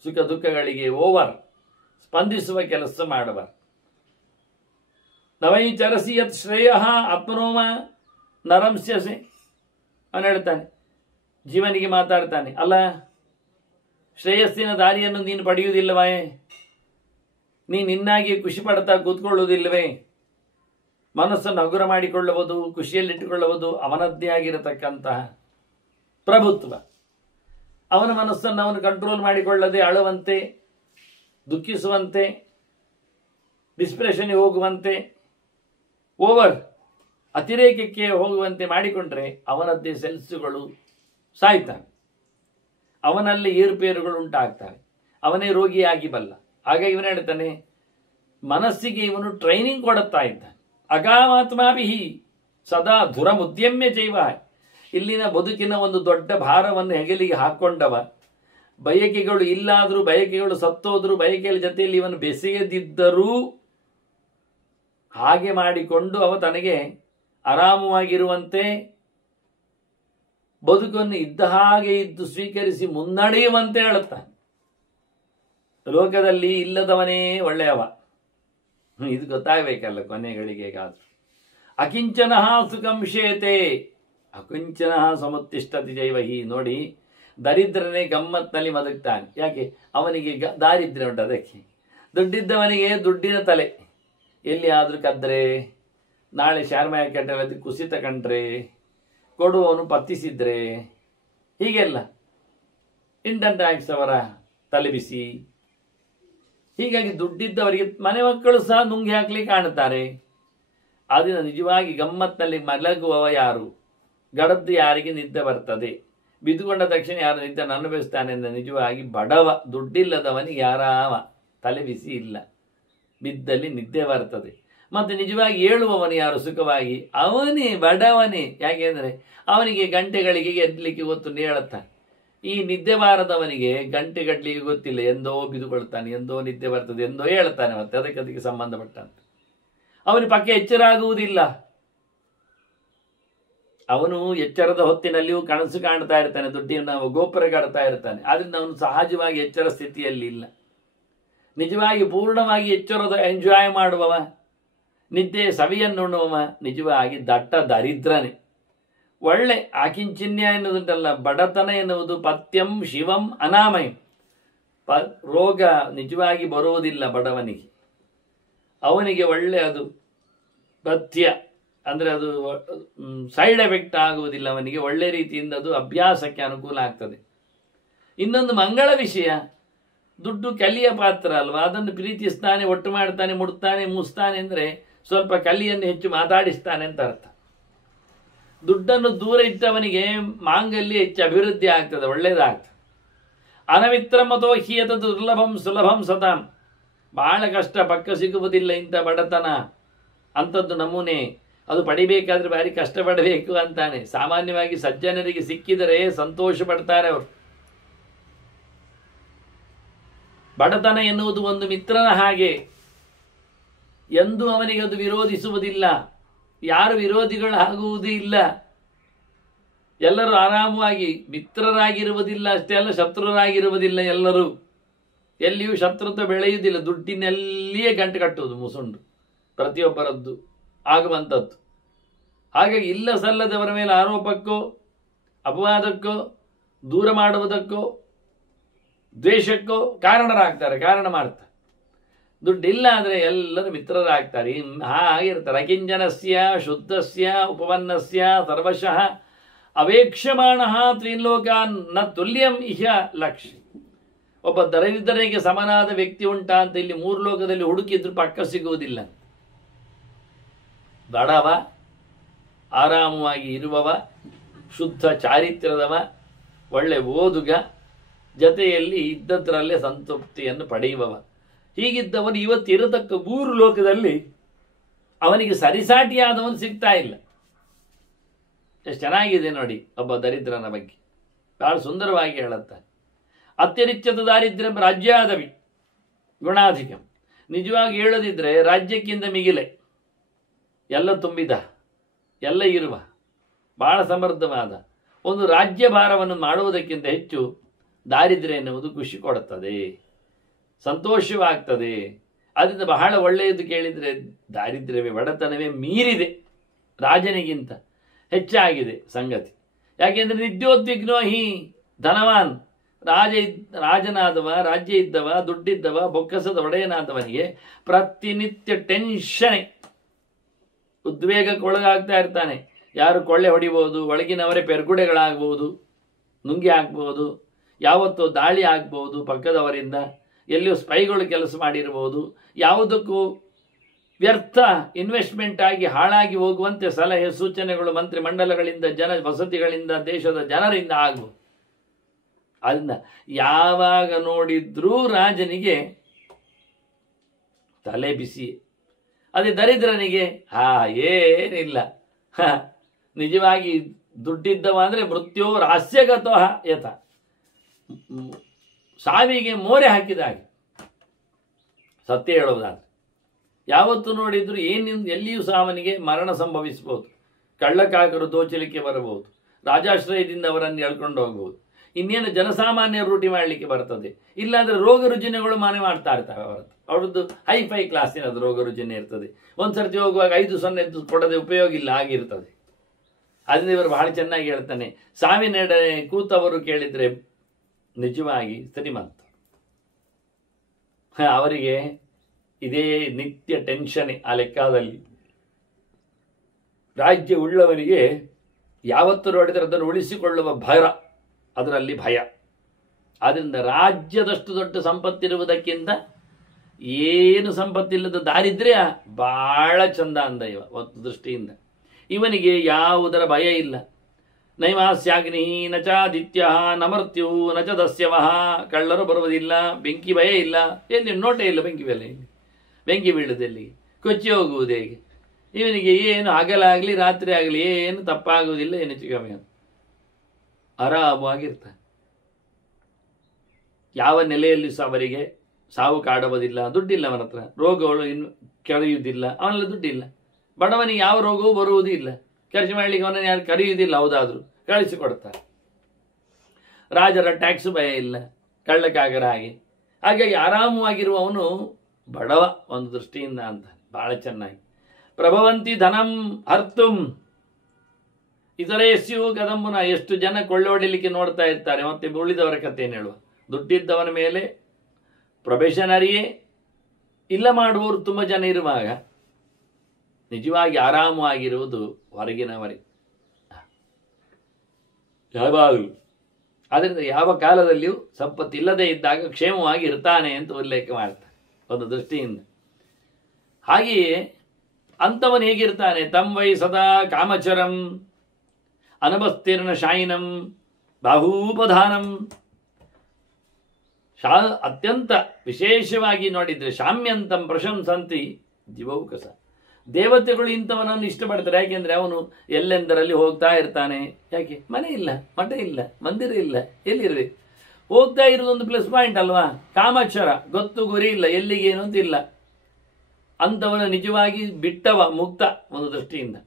ಸುಖ ದುಃಖಗಳಿಗೆ ಓವರ್ ಸ್ಪಂದಿಸುವ ಕೆಲಸ ಮಾಡಬಾರ್ದು. ನವೈ ಚರಸಿ ಯತ್ ಶ್ರೇಯ ಆತ್ಮನೋಮ ನರಂಸ್ಯಸೆ. ಅವನು ಹೇಳ್ತಾನೆ, ಜೀವನಿಗೆ ಮಾತಾಡ್ತಾನೆ, ಅಲ್ಲ ಶ್ರೇಯಸ್ಸಿನ ದಾರಿಯನ್ನು ನೀನು ಪಡೆಯುವುದಿಲ್ಲವೇ? ನೀನು ಇನ್ನಾಗಿ ಖುಷಿ ಪಡ್ತಾ ಕೂತ್ಕೊಳ್ಳುವುದಿಲ್ಲವೇ? ಮನಸ್ಸನ್ನು ಹಗುರ ಮಾಡಿಕೊಳ್ಳುವುದು, ಖುಷಿಯಲ್ಲಿಟ್ಟುಕೊಳ್ಳುವುದು ಅವನದ್ದೇ ಆಗಿರತಕ್ಕಂತಹ ಪ್ರಭುತ್ವ. ಅವನ ಮನಸ್ಸನ್ನು ಅವನು ಕಂಟ್ರೋಲ್ ಮಾಡಿಕೊಳ್ಳದೆ ಅಳುವಂತೆ, ದುಃಖಿಸುವಂತೆ, ಡಿಸ್ಪ್ರೆಷನ್ಗೆ ಹೋಗುವಂತೆ, ಓವರ್ ಅತಿರೇಕಕ್ಕೆ ಹೋಗುವಂತೆ ಮಾಡಿಕೊಂಡ್ರೆ ಅವನದ್ದೇ ಸೆಲ್ಸುಗಳು ಸಾಯ್ತಾವೆ, ಅವನಲ್ಲಿ ಏರುಪೇರುಗಳು ಉಂಟಾಗ್ತವೆ, ಅವನೇ ರೋಗಿಯಾಗಿ ಬಲ್ಲ. ಆಗ ಇವನು ಹೇಳ್ತಾನೆ, ಮನಸ್ಸಿಗೆ ಇವನು ಟ್ರೈನಿಂಗ್ ಕೊಡುತ್ತಾ ಇದ್ದಾನೆ. ಅಗಾಮಾತ್ಮಾಭಿಹಿ ಸದಾ ಧುರಮುದ್ಯಮ್ಯ ಚೈವ. ಇಲ್ಲಿನ ಬದುಕಿನ ಒಂದು ದೊಡ್ಡ ಭಾರವನ್ನು ಹೆಗಲಿಗೆ ಹಾಕೊಂಡವ, ಬಯಕೆಗಳು ಇಲ್ಲಾದರೂ, ಬಯಕೆಗಳು ಸತ್ತೋದ್ರು, ಬಯಕೆಗಳ ಜೊತೆಯಲ್ಲಿ ಇವನು ಬೆಸೆಯದಿದ್ದರೂ ಹಾಗೆ ಮಾಡಿಕೊಂಡು ಅವ ತನಗೆ ಆರಾಮವಾಗಿರುವಂತೆ ಬದುಕನ್ನು ಇದ್ದ ಹಾಗೆ ಇದ್ದು ಸ್ವೀಕರಿಸಿ ಮುನ್ನಡೆಯುವಂತೆ ಹೇಳುತ್ತಾನೆ. ಲೋಕದಲ್ಲಿ ಇಲ್ಲದವನೇ ಒಳ್ಳೆಯವ, ಇದು ಗೊತ್ತಾಗಬೇಕಲ್ಲ ಕೊನೆಗಳಿಗೆಗಾದ್ರು. ಅಕಿಂಚನ ಸುಖಂ ಶೇತೆ ಅಕಿಂಚನ ಸಮುತ್ತಿಷ್ಠತಿ ಜೈವಹಿ. ನೋಡಿ, ದರಿದ್ರನೇ ಗಮ್ಮತ್ನಲ್ಲಿ ಬದುಕ್ತಾನೆ. ಯಾಕೆ? ಅವನಿಗೆ ದಾರಿದ್ರ್ಯ ಉಂಟು. ಅದಕ್ಕೆ ದುಡ್ಡಿದ್ದವನಿಗೆ ದುಡ್ಡಿನ ತಲೆ. ಎಲ್ಲಿ ಆದರೂ ಕದ್ರೆ, ನಾಳೆ ಶೇರ್ ಮಾರ್ಕೆಟಲ್ಲಿ ಕುಸಿತ ಕಂಡ್ರೆ, ಕೊಡುವವನು ಪತ್ತಿಸಿದ್ರೆ, ಹೀಗೆಲ್ಲ ಇನ್ಕಮ್ ಟ್ಯಾಕ್ಸ್ ಅವರ ತಲೆಬಿಸಿ. ಹೀಗಾಗಿ ದುಡ್ಡಿದ್ದವರಿಗೆ ಮನೆ ಮಕ್ಕಳು ಸಹ ನುಂಗಿ ಹಾಕ್ಲಿಕ್ಕೆ ಕಾಣುತ್ತಾರೆ. ಅದರಿಂದ ನಿಜವಾಗಿ ಗಮ್ಮತ್ನಲ್ಲಿ ಮಲಗುವವ ಯಾರು? ಗಡದ್ದು ಯಾರಿಗೆ ನಿದ್ದೆ ಬರ್ತದೆ? ಬಿದ್ದುಕೊಂಡ ತಕ್ಷಣ ಯಾರು ನಿದ್ದೆ ಅನುಭವಿಸ್ತಾನೆ ಅಂದರೆ ನಿಜವಾಗಿ ಬಡವ. ದುಡ್ಡಿಲ್ಲದವನಿಗೆ ಯಾರಾವ ತಲೆಬಿಸಿ ಇಲ್ಲ, ಬಿದ್ದಲ್ಲಿ ನಿದ್ದೆ ಬರ್ತದೆ. ಮತ್ತು ನಿಜವಾಗಿ ಹೇಳುವವನು ಯಾರು ಸುಖವಾಗಿ? ಅವನೇ, ಬಡವನೇ. ಯಾಕೆಂದರೆ ಅವನಿಗೆ ಗಂಟೆಗಳಿಗೆ ಎದ್ದಲಿಕ್ಕೆ ಗೊತ್ತು, ಹೇಳುತ್ತಾನೆ. ಈ ನಿದ್ದೆ ಬಾರದವನಿಗೆ ಗಂಟೆ ಗಟ್ಟಲಿಕ್ಕೆ ಗೊತ್ತಿಲ್ಲ, ಎಂದೋ ಬಿದ್ದುಕೊಳ್ತಾನೆ, ಎಂದೋ ನಿದ್ದೆ ಬರ್ತದೆ, ಎಂದೋ ಹೇಳ್ತಾನೆ. ಮತ್ತೆ ಅದಕ್ಕೆ ಸಂಬಂಧಪಟ್ಟಂತೆ ಅವನ ಪಕ್ಕ ಎಚ್ಚರ ಆಗುವುದಿಲ್ಲ. ಅವನು ಎಚ್ಚರದ ಹೊತ್ತಿನಲ್ಲಿಯೂ ಕನಸು ಕಾಣ್ತಾ ಇರ್ತಾನೆ, ದುಡ್ಡಿನ ಗೋಪುರ ಕಾಡ್ತಾ ಇರ್ತಾನೆ. ಆದ್ರಿಂದ ಅವನು ಸಹಜವಾಗಿ ಎಚ್ಚರ ಸ್ಥಿತಿಯಲ್ಲಿ ಇಲ್ಲ. ನಿಜವಾಗಿ ಪೂರ್ಣವಾಗಿ ಎಚ್ಚರದ ಎಂಜಾಯ್ ಮಾಡುವವ, ನಿದ್ದೆ ಸವಿಯನ್ನುಣ್ಣುವವ ನಿಜವಾಗಿ ದಟ್ಟ ದರಿದ್ರನೇ. ಒಳ್ಳೆ ಆಕಿಂಚಿನ್ಯ ಎನ್ನುವುದುಂಟಲ್ಲ, ಬಡತನ ಎನ್ನುವುದು ಪಥ್ಯಂ ಶಿವಂ ಅನಾಮಯಂ. ರೋಗ ನಿಜವಾಗಿ ಬರುವುದಿಲ್ಲ ಬಡವನಿಗೆ. ಅವನಿಗೆ ಒಳ್ಳೆ ಅದು ಪಥ್ಯ, ಅಂದರೆ ಅದು ಸೈಡ್ ಎಫೆಕ್ಟ್ ಆಗುವುದಿಲ್ಲ ಅವನಿಗೆ, ಒಳ್ಳೆ ರೀತಿಯಿಂದ ಅದು ಅಭ್ಯಾಸಕ್ಕೆ ಅನುಕೂಲ ಆಗ್ತದೆ. ಇನ್ನೊಂದು ಮಂಗಳ ವಿಷಯ, ದುಡ್ಡು ಕಲಿಯ ಪಾತ್ರ ಅಲ್ವಾ, ಅದನ್ನು ಪ್ರೀತಿಸ್ತಾನೆ, ಒಟ್ಟು ಮಾಡ್ತಾನೆ, ಮುಡ್ತಾನೆ, ಮೂಸ್ತಾನೆ ಅಂದರೆ ಸ್ವಲ್ಪ ಕಲಿಯನ್ನು ಹೆಚ್ಚು ಮಾತಾಡಿಸ್ತಾನೆ ಅಂತ ಅರ್ಥ. ದುಡ್ಡನ್ನು ದೂರ ಇಟ್ಟವನಿಗೆ ಮಾಂಗಲ್ಯ ಹೆಚ್ಚು ಅಭಿವೃದ್ಧಿ ಆಗ್ತದೆ, ಒಳ್ಳೇದಾಗ್ತದೆ. ಅನಮಿತ್ರ ಮತೋ ಹೀಯತ ದುರ್ಲಭಂ ಸುಲಭಂ ಸತಾಂ, ಬಹಳ ಕಷ್ಟ, ಪಕ್ಕ ಸಿಗುವುದಿಲ್ಲ ಇಂಥ ಬಡತನ, ಅಂಥದ್ದು ನಮೂನೆ, ಅದು ಪಡಿಬೇಕಾದ್ರೆ ಭಾರಿ ಕಷ್ಟಪಡಬೇಕು ಅಂತಾನೆ. ಸಾಮಾನ್ಯವಾಗಿ ಸಜ್ಜನರಿಗೆ ಸಿಕ್ಕಿದರೆ ಸಂತೋಷ ಪಡ್ತಾರೆ ಅವರು. ಬಡತನ ಎನ್ನುವುದು ಒಂದು ಮಿತ್ರನ ಹಾಗೆ, ಎಂದೂ ಅವನಿಗೆ ಅದು ವಿರೋಧಿಸುವುದಿಲ್ಲ, ಯಾರು ವಿರೋಧಿಗಳಾಗುವುದೂ ಇಲ್ಲ. ಎಲ್ಲರೂ ಆರಾಮವಾಗಿ ಮಿತ್ರರಾಗಿರುವುದಿಲ್ಲ, ಅಷ್ಟೇ ಅಲ್ಲ ಶತ್ರುರಾಗಿರುವುದಿಲ್ಲ. ಎಲ್ಲರೂ ಎಲ್ಲಿಯೂ ಶತ್ರುತ್ವ ಬೆಳೆಯುವುದಿಲ್ಲ, ದುಡ್ಡಿನಲ್ಲಿಯೇ ಗಂಟು ಕಟ್ಟುವುದು ಮುಸುಂಡು ಪ್ರತಿಯೊಬ್ಬರದ್ದು ಆಗುವಂಥದ್ದು. ಹಾಗಾಗಿ ಇಲ್ಲ ಸಲ್ಲದವರ ಮೇಲೆ ಆರೋಪಕ್ಕೋ ಅಪವಾದಕ್ಕೋ ದೂರ ಮಾಡುವುದಕ್ಕೋ ದ್ವೇಷಕ್ಕೋ ಕಾರಣ ಮಾಡ್ತಾರೆ. ದುಡ್ಡಿಲ್ಲ ಅಂದರೆ ಎಲ್ಲರೂ ಮಿತ್ರರಾಗ್ತಾರೆ, ಹಾಗಿರ್ತಾರೆ. ಅಕಿಂಜನಸ್ಯ ಶುದ್ಧಸ್ಯ ಉಪವನ್ನಸ್ಯ ಸರ್ವಶಃ ಅವೇಕ್ಷಮಾಣ ತ್ರೀಲೋಕಾನ್ ನ ತುಲ್ಯಂ ಇಹ ಲಕ್ಷ್ಯ. ಒಬ್ಬ ದರಿದ್ರನಿಗೆ ಸಮನಾದ ವ್ಯಕ್ತಿ ಉಂಟಾ ಅಂತ ಇಲ್ಲಿ 3 ಲೋಕದಲ್ಲಿ ಹುಡುಕಿದ್ರು ಪಕ್ಕ ಸಿಗುವುದಿಲ್ಲ. ಬಡವ, ಆರಾಮವಾಗಿ ಇರುವವ, ಶುದ್ಧ ಚಾರಿತ್ರ್ಯದವ, ಒಳ್ಳೆ ಓದುಗ, ಜತೆಯಲ್ಲಿ ಇದ್ದದ್ರಲ್ಲೇ ಸಂತೃಪ್ತಿಯನ್ನು ಪಡೆಯುವವ, ಹೀಗಿದ್ದವನು ಇವತ್ತಿರತಕ್ಕ 3 ಲೋಕದಲ್ಲಿ ಅವನಿಗೆ ಸರಿಸಾಟಿಯಾದವನು ಸಿಗ್ತಾ ಇಲ್ಲ. ಎಷ್ಟು ಚೆನ್ನಾಗಿದೆ ನೋಡಿ ಒಬ್ಬ ದರಿದ್ರನ ಬಗ್ಗೆ, ಬಹಳ ಸುಂದರವಾಗಿ ಹೇಳುತ್ತಾರೆ. ಅತ್ಯರಿಚ್ಛದ ದಾರಿದ್ರ್ಯಂ ರಾಜ್ಯಾದವಿ ಗುಣಾಧಿಕಂ. ನಿಜವಾಗಿ ಹೇಳದಿದ್ರೆ ರಾಜ್ಯಕ್ಕಿಂತ ಮಿಗಿಲೆ, ಎಲ್ಲ ತುಂಬಿದ, ಎಲ್ಲ ಇರುವ, ಬಹಳ ಸಮೃದ್ಧವಾದ ಒಂದು ರಾಜ್ಯ ಭಾರವನ್ನು ಮಾಡುವುದಕ್ಕಿಂತ ಹೆಚ್ಚು ದಾರಿದ್ರ್ಯ ಎನ್ನುವುದು ಖುಷಿ ಕೊಡುತ್ತದೆ, ಸಂತೋಷವಾಗ್ತದೆ. ಅದರಿಂದ ಬಹಳ ಒಳ್ಳೆಯದು ಕೇಳಿದರೆ ದಾರಿದ್ರ್ಯವೇ, ಬಡತನವೇ ಮೀರಿದೆ, ರಾಜನಿಗಿಂತ ಹೆಚ್ಚಾಗಿದೆ ಸಂಗತಿ. ಯಾಕೆಂದರೆ ನಿತ್ಯೋದ್ವಿಗ್ನೋ ಹಿ ಧನವಾನ್, ರಾಜನಾದವ, ರಾಜ್ಯ ಇದ್ದವ, ದುಡ್ಡಿದ್ದವ, ಬೊಕ್ಕಸದ ಒಡೆಯನಾದವನಿಗೆ ಪ್ರತಿನಿತ್ಯ ಟೆನ್ಷನ್, ಉದ್ವೇಗಕ್ಕೊಳಗಾಗ್ತಾ ಇರ್ತಾನೆ. ಯಾರು ಕೊಳ್ಳೆ ಹೊಡಿಬೋದು, ಒಳಗಿನವರೇ ಪೆರ್ಗುಡೆಗಳಾಗ್ಬೋದು, ನುಂಗಿ ಹಾಕ್ಬೋದು, ಯಾವತ್ತೋ ದಾಳಿ ಆಗ್ಬೋದು ಪಕ್ಕದವರಿಂದ, ಎಲ್ಲಿಯೂ ಸ್ಪೈಗಳು ಕೆಲಸ ಮಾಡಿರ್ಬೋದು, ಯಾವುದಕ್ಕೂ ವ್ಯರ್ಥ ಇನ್ವೆಸ್ಟ್ಮೆಂಟ್ ಆಗಿ ಹಾಳಾಗಿ ಹೋಗುವಂತೆ ಸಲಹೆ ಸೂಚನೆಗಳು ಮಂತ್ರಿ ಮಂಡಲಗಳಿಂದ, ವಸತಿಗಳಿಂದ, ದೇಶದ ಜನರಿಂದ ಆಗ್ಬೋದು. ಅದರಿಂದ ಯಾವಾಗ ನೋಡಿದ್ರೂ ರಾಜನಿಗೆ ತಲೆ ಬಿಸಿ. ಅದೇ ದರಿದ್ರನಿಗೆ ಏನಿಲ್ಲ, ನಿಜವಾಗಿ ದುಡ್ಡಿದ್ದವ ಅಂದರೆ ಮೃತ್ಯು ರಾಸ್ಯಗತಃ ಯಥ, ಸಾವಿಗೆ ಮೋರೆ ಹಾಕಿದ ಹಾಗೆ. ಸತ್ಯ ಹೇಳುವುದಾದ್ರೆ ಯಾವತ್ತು ನೋಡಿದ್ರು ಎಲ್ಲಿಯೂ ಸಹ ಅವನಿಗೆ ಮರಣ ಸಂಭವಿಸಬಹುದು, ಕಳ್ಳಕಾಕರು ದೋಚಲಿಕ್ಕೆ ಬರಬಹುದು, ರಾಜಾಶ್ರಯದಿಂದ ಅವರನ್ನು ಎಳ್ಕೊಂಡು ಹೋಗಬಹುದು, ಇನ್ನೇನು ಜನಸಾಮಾನ್ಯ ರೂಢಿ ಮಾಡಲಿಕ್ಕೆ ಬರ್ತದೆ. ಇಲ್ಲಾಂದ್ರೆ ರೋಗ ರುಜಿನಗಳು ಮನೆ ಮಾಡ್ತಾ ಇರ್ತವೆ ಅವ್ರದ್ದು ಹೈಫೈ ಕ್ಲಾಸಿನದು ರೋಗ ರುಜಿನ ಇರ್ತದೆ. ಒಂದ್ಸರ್ತಿ ಹೋಗುವಾಗ 5-0 ಕೊಡದೆ ಉಪಯೋಗ ಇಲ್ಲ ಆಗಿರ್ತದೆ. ಅದರಿಂದ ಇವರು ಬಹಳ ಚೆನ್ನಾಗಿ ಹೇಳ್ತಾನೆ, ಸಾವಿನೆಡೆ ಕೂತವರು ಕೇಳಿದರೆ ನಿಜವಾಗಿ ಶ್ರೀಮಂತ, ಅವರಿಗೆ ಇದೇ ನಿತ್ಯ ಟೆನ್ಷನ್. ಆ ಲೆಕ್ಕದಲ್ಲಿ ರಾಜ್ಯ ಉಳ್ಳವನಿಗೆ ಯಾವತ್ತು ನೋಡಿದರೆ ಅದನ್ನು ಉಳಿಸಿಕೊಳ್ಳುವ ಅದರಲ್ಲಿ ಭಯ. ಆದ್ದರಿಂದ ರಾಜ್ಯದಷ್ಟು ದೊಡ್ಡ ಸಂಪತ್ತಿರುವುದಕ್ಕಿಂತ ಏನು ಸಂಪತ್ತಿಲ್ಲದ ದಾರಿದ್ರ್ಯ ಬಹಳ ಚಂದ ಅಂದ ಒಂದು ದೃಷ್ಟಿಯಿಂದ. ಇವನಿಗೆ ಯಾವುದರ ಭಯ ಇಲ್ಲ. ನೈಮಾಸ್ಯಾಗ್ನಿ ನಚಾದಿತ್ಯ ನಮರ್ತ್ಯು ನಚ ದಸ್ಯವಃ, ಕಳ್ಳರು ಬರುವುದಿಲ್ಲ, ಬೆಂಕಿ ಭಯ ಇಲ್ಲ, ಎಲ್ಲಿ ನೋಟೇ ಇಲ್ಲ ಬೆಂಕಿ ಬೆಲೆ, ಬೆಂಕಿ ಬೀಳುವುದೆಲ್ಲಿ, ಕೊಚ್ಚಿ ಹೋಗುವುದು ಹೇಗೆ. ಇವನಿಗೆ ಏನು ಹಗಲಾಗಲಿ ರಾತ್ರಿ ಆಗಲಿ ಏನು ತಪ್ಪಾಗುವುದಿಲ್ಲ, ಏನು ಚಿಕ್ಕಮೆ ಆರಾಮವಾಗಿರ್ತಾನೆ. ಯಾವ ನೆಲೆಯಲ್ಲಿ ಸಹ ಅವರಿಗೆ ಸಾವು ಕಾಡುವುದಿಲ್ಲ. ದುಡ್ಡಿಲ್ಲ ಅವನ ಹತ್ರ, ರೋಗಗಳು ಇನ್ನು ಕರೆಯುವುದಿಲ್ಲ, ಅವನೆಲ್ಲ ದುಡ್ಡಿಲ್ಲ. ಬಡವನಿಗೆ ಯಾವ ರೋಗವೂ ಬರುವುದೂ ಇಲ್ಲ, ಖರ್ಚು ಮಾಡಲಿಕ್ಕೆ ಅವನನ್ನು ಯಾರು ಕರೆಯುವುದಿಲ್ಲ, ಹೌದಾದರೂ ಕಳಿಸಿಕೊಡ್ತಾರೆ. ರಾಜರ ಟ್ಯಾಕ್ಸ್ ಭಯ ಇಲ್ಲ, ಕಳ್ಳಕಾಗರ ಹಾಗೆ. ಹಾಗಾಗಿ ಆರಾಮವಾಗಿರುವವನು ಬಡವ ಒಂದು ದೃಷ್ಟಿಯಿಂದ ಅಂತ ಬಹಳ ಚೆನ್ನಾಗಿ. ಪ್ರಭವಂತಿ ಧನಂ ಹರ್ತುಂ ಇತರೇಸ್ಯು ಕದಂಬುನ, ಎಷ್ಟು ಜನ ಕೊಳ್ಳೆ ಹೊಡಿಲಿಕ್ಕೆ ನೋಡ್ತಾ ಇರ್ತಾರೆ. ಮತ್ತೆ ಉಳಿದವರ ಕಥೆಯನ್ನು ಹೇಳುವ, ದುಡ್ಡಿದ್ದವನ ಮೇಲೆ ಪ್ರೊಬೇಷನರಿಯೇ ಇಲ್ಲ ಮಾಡುವವರು ತುಂಬ ಜನ ಇರುವಾಗ ನಿಜವಾಗಿ ಆರಾಮವಾಗಿರುವುದು ಹೊರಗಿನವರೇ ಯಾವಾಗಲೂ. ಆದ್ದರಿಂದ ಯಾವ ಕಾಲದಲ್ಲಿಯೂ ಸಂಪತ್ತಿಲ್ಲದೆ ಇದ್ದಾಗ ಕ್ಷೇಮವಾಗಿ ಇರ್ತಾನೆ ಅಂತ ಉಲ್ಲೇಖ ಮಾಡ್ತಾರೆ ಒಂದು ದೃಷ್ಟಿಯಿಂದ. ಹಾಗೆಯೇ ಅಂಥವನು ಹೇಗಿರ್ತಾನೆ? ತಂ ವೈ ಸದಾ ಕಾಮಚರಂ ಅನವಸ್ತೀರ್ಣ ಶಾಯಿನಂ ಬಾಹೂಪಧಾನಂ. ಅತ್ಯಂತ ವಿಶೇಷವಾಗಿ ನೋಡಿದ್ರೆ ಶಾಮ್ಯಂತಂ ಪ್ರಶಂಸಂತಿ ದಿವೌಕಸ. ದೇವತೆಗಳು ಇಂಥವನನ್ನು ಇಷ್ಟಪಡ್ತಾರೆ. ಯಾಕೆಂದ್ರೆ ಅವನು ಎಲ್ಲೆಂದರಲ್ಲಿ ಹೋಗ್ತಾ ಇರ್ತಾನೆ. ಯಾಕೆ? ಮನೆ ಇಲ್ಲ, ಮಠ ಇಲ್ಲ, ಮಂದಿರ ಇಲ್ಲ, ಎಲ್ಲಿರ್ಬೇಕು? ಹೋಗ್ತಾ ಇರೋದೊಂದು ಪ್ಲಸ್ ಪಾಯಿಂಟ್ ಅಲ್ವಾ? ಕಾಮಚರ, ಗೊತ್ತು ಗುರಿ ಇಲ್ಲ, ಎಲ್ಲಿಗೇನು ಅಂತಿಲ್ಲ. ಅಂಥವನ ನಿಜವಾಗಿ ಬಿಟ್ಟವ ಮುಕ್ತ ಒಂದು ದೃಷ್ಟಿಯಿಂದ.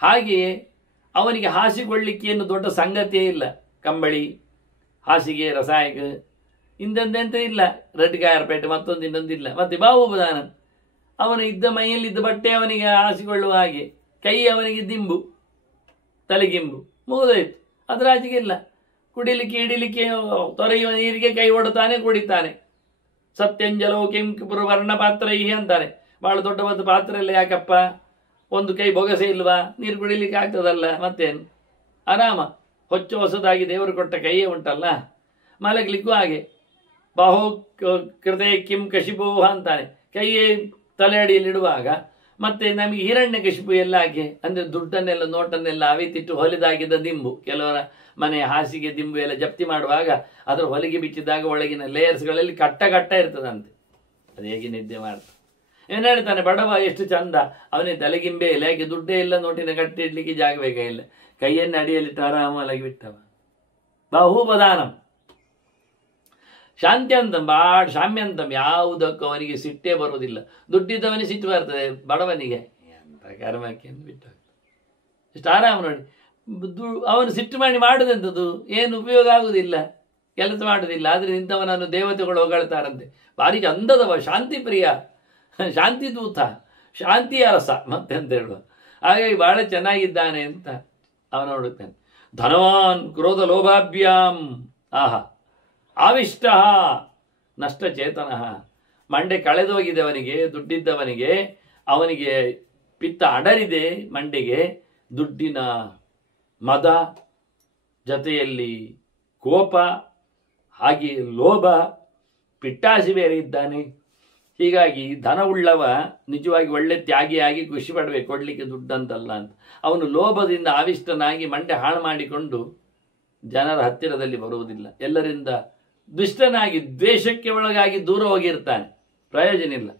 ಹಾಗೆಯೇ ಅವನಿಗೆ ಹಾಸಿಕೊಳ್ಳಿಕ್ಕೆ ಏನು ದೊಡ್ಡ ಸಂಗತಿಯೇ ಇಲ್ಲ. ಕಂಬಳಿ, ಹಾಸಿಗೆ, ರಸಾಯಕ ಇಂದಂತೆಂತ ಇಲ್ಲ. ರೆಡ್ ಕಾರ್ಪೆಟ್ ಮತ್ತೊಂದು ಇನ್ನೊಂದಿಲ್ಲ. ಮತ್ತೆ ಬಾಹುಬದಾನ, ಅವನು ಇದ್ದ ಮೈಯಲ್ಲಿದ್ದ ಬಟ್ಟೆ ಅವನಿಗೆ ಹಾಸಿಕೊಳ್ಳುವ ಹಾಗೆ, ಕೈ ಅವನಿಗೆ ದಿಂಬು, ತಲೆಗಿಂಬು, ಮುಗಿದೋಯ್ತು. ಅದರ ಆಚೆಗೆ ಇಲ್ಲ. ಕುಡಿಲಿಕ್ಕೆ ಹಿಡಿಲಿಕ್ಕೆ ತೊರೆಯುವ ನೀರಿಗೆ ಕೈ ಒಡುತ್ತಾನೆ, ಕುಡಿತಾನೆ. ಸತ್ಯಂಜಲೋ ಕೆಂಪುರ ವರ್ಣ ಪಾತ್ರ ಅಂತಾನೆ. ಬಹಳ ದೊಡ್ಡ ಪಾತ್ರ ಇಲ್ಲ. ಯಾಕಪ್ಪ? ಒಂದು ಕೈ ಬೊಗಸೆ ಇಲ್ವಾ? ನೀರು ಕುಡಿಲಿಕ್ಕೆ ಆಗ್ತದಲ್ಲ, ಮತ್ತೇನು ಆರಾಮ. ಹೊಚ್ಚ ಹೊಸದಾಗಿ ದೇವರು ಕೊಟ್ಟ ಕೈಯೇ ಉಂಟಲ್ಲ, ಮಲಗಲಿಕ್ಕೂ ಹಾಗೆ. ಬಾಹೋ ಕೃತೆ ಕಿಂ ಕಶಿಪೋ ಅಂತಾನೆ. ಕೈಯೇ ತಲೆ ಅಡಿಯಲ್ಲಿಡುವಾಗ ಮತ್ತೆ ನಮಗೆ ಹಿರಣ್ಯ ಕಶಿಪು ಎಲ್ಲ ಹಾಗೆ ಅಂದರೆ ದುಡ್ಡನ್ನೆಲ್ಲ ನೋಟನ್ನೆಲ್ಲ ಅವಿತಿಟ್ಟು ಹೊಲಿದಾಗಿದ್ದ ದಿಂಬು. ಕೆಲವರ ಮನೆ ಹಾಸಿಗೆ ದಿಂಬು ಎಲ್ಲ ಜಪ್ತಿ ಮಾಡುವಾಗ ಅದರ ಹೊಲಿಗೆ ಬಿಚ್ಚಿದಾಗ ಒಳಗಿನ ಲೇಯರ್ಸ್ಗಳಲ್ಲಿ ಕಟ್ಟ ಇರ್ತದಂತೆ. ಅದು ಹೇಗೆ ನಿದ್ದೆ ಮಾಡ್ತಾರೆ. ಏನು ಹೇಳ್ತಾನೆ? ಬಡವ ಎಷ್ಟು ಚಂದ, ಅವನಿಗೆ ತಲೆಗಿಂಬೆ ಇಲ್ಲ. ಯಾಕೆ? ದುಡ್ಡೇ ಇಲ್ಲ, ನೋಟಿನ ಕಟ್ಟಿ ಇಡ್ಲಿಕ್ಕೆ ಜಾಗ ಬೇಕಾಗಿಲ್ಲ. ಕೈಯನ್ನು ಅಡಿಯಲ್ಲಿಟ್ಟು ಆರಾಮಾಗಿ ಬಿಟ್ಟವ. ಬಾಹುಬದಾನಂ ಶಾಂತ್ಯಂತಂ, ಬಾಡ್ ಶಾಮ್ಯಂತಂ. ಯಾವುದಕ್ಕೂ ಅವನಿಗೆ ಸಿಟ್ಟೇ ಬರುವುದಿಲ್ಲ. ದುಡ್ಡಿದ್ದವನಿಗೆ ಸಿಟ್ಟು ಬರ್ತದೆ, ಬಡವನಿಗೆ ಎಂತ ಕರ್ಮಕ್ಕೆ ಬಿಟ್ಟು ಇಷ್ಟು ಆರಾಮ ನೋಡಿ. ಅವನು ಸಿಟ್ಟು ಮಾಡಿ ಮಾಡುದಂಥದ್ದು ಏನು ಉಪಯೋಗ ಆಗುವುದಿಲ್ಲ, ಕೆಲಸ ಮಾಡುವುದಿಲ್ಲ. ಆದರೆ ಇಂಥವನನ್ನು ದೇವತೆಗಳು ಹೊಗಳ್ತಾರಂತೆ. ಭಾರಿ ಚಂದದವ, ಶಾಂತಿ ಪ್ರಿಯ, ಶಾಂತಿ ದೂತ, ಶಾಂತಿಯ ರಸ ಮತ್ತೆಂತ ಹೇಳುವ. ಹಾಗಾಗಿ ಬಹಳ ಚೆನ್ನಾಗಿದ್ದಾನೆ ಅಂತ ಅವನು ನೋಡುತ್ತಾನೆ. ಧನವಾನ್ ಕ್ರೋಧ ಲೋಭಾಭ್ಯಾಂ ಆಹಾ ಆವಿಷ್ಟ ನಷ್ಟಚೇತನ. ಮಂಡೆ ಕಳೆದೋಗಿದೆ ಅವನಿಗೆ, ದುಡ್ಡಿದ್ದವನಿಗೆ. ಅವನಿಗೆ ಪಿತ್ತ ಅಡರಿದೆ ಮಂಡೆಗೆ. ದುಡ್ಡಿನ ಮದ ಜೊತೆಯಲ್ಲಿ ಕೋಪ, ಹಾಗೆ ಲೋಭ, ಪಿಟ್ಟಾಸಿ ಬೇರೆ ಇದ್ದಾನೆ. ಹೀಗಾಗಿ ಧನವುಳ್ಳವ ನಿಜವಾಗಿ ಒಳ್ಳೆ ತ್ಯಾಗಿಯಾಗಿ ಖುಷಿ ಪಡಬೇಕು, ಕೊಡಲಿಕ್ಕೆ ದುಡ್ಡಂತಲ್ಲ ಅಂತ. ಅವನು ಲೋಭದಿಂದ ಆವಿಷ್ಟನಾಗಿ ಮಂಡೆ ಹಾಳು ಮಾಡಿಕೊಂಡು ಜನರ ಹತ್ತಿರದಲ್ಲಿ ಬರುವುದಿಲ್ಲ. ಎಲ್ಲರಿಂದ ದುಷ್ಟನಾಗಿ ದ್ವೇಷಕ್ಕೆ ಒಳಗಾಗಿ ದೂರ ಹೋಗಿರ್ತಾನೆ. ಪ್ರಯೋಜನ ಇಲ್ಲ.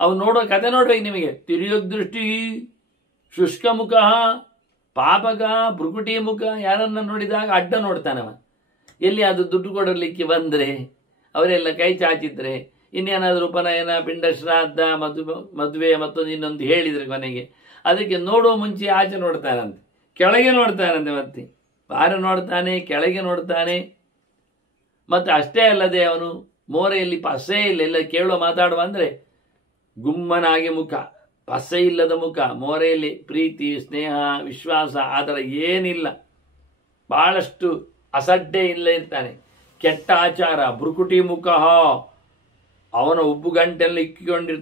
ಅವನು ನೋಡೋ ಕತೆ ನೋಡ್ಬೇಕು ನಿಮಗೆ. ತಿರಿಯೋಗ್ ದೃಷ್ಟಿ, ಶುಷ್ಕ ಮುಖ, ಪಾಪಕ, ಭೃಕುಟಿ ಮುಖ. ಯಾರನ್ನ ನೋಡಿದಾಗ ಅಡ್ಡ ನೋಡ್ತಾನವ. ಎಲ್ಲಿ ಅದು ದುಡ್ಡು ಕೊಡಲಿಕ್ಕೆ ಬಂದರೆ ಅವರೆಲ್ಲ ಕೈ ಚಾಚಿದ್ರೆ, ಇನ್ನೇನಾದರೂ ಉಪನಯನ, ಪಿಂಡ ಶ್ರಾದ್ದ, ಮದುವೆ ಮತ್ತೊಂದು ಇನ್ನೊಂದು ಹೇಳಿದ್ರೆ ಕೊನೆಗೆ ಅದಕ್ಕೆ ನೋಡುವ ಮುಂಚೆ ಆಚೆ ನೋಡ್ತಾನಂತೆ, ಕೆಳಗೆ ನೋಡ್ತಾನಂತೆ. ಮತ್ತೆ ಬಾರ ನೋಡ್ತಾನೆ, ಕೆಳಗೆ ನೋಡ್ತಾನೆ. ಮತ್ತು ಅಷ್ಟೇ ಅಲ್ಲದೆ ಅವನು ಮೋರೆಯಲ್ಲಿ ಪಸೆ ಇಲ್ಲ. ಎಲ್ಲ ಕೇಳುವ ಮಾತಾಡುವ ಅಂದರೆ ಗುಮ್ಮನಾಗಿ ಮುಖ, ಪಸೆ ಇಲ್ಲದ ಮುಖ. ಮೋರೆಯಲ್ಲಿ ಪ್ರೀತಿ, ಸ್ನೇಹ, ವಿಶ್ವಾಸ ಅದರ ಏನಿಲ್ಲ. ಬಹಳಷ್ಟು ಅಸಡ್ಡೆ ಇಲ್ಲ ಇರ್ತಾನೆ. ಕೆಟ್ಟ ಆಚಾರ, ಭೃಕುಟಿ ಮುಖ. ಅವನ ಉಬ್ಬುಗಂಟೆಲ್ಲ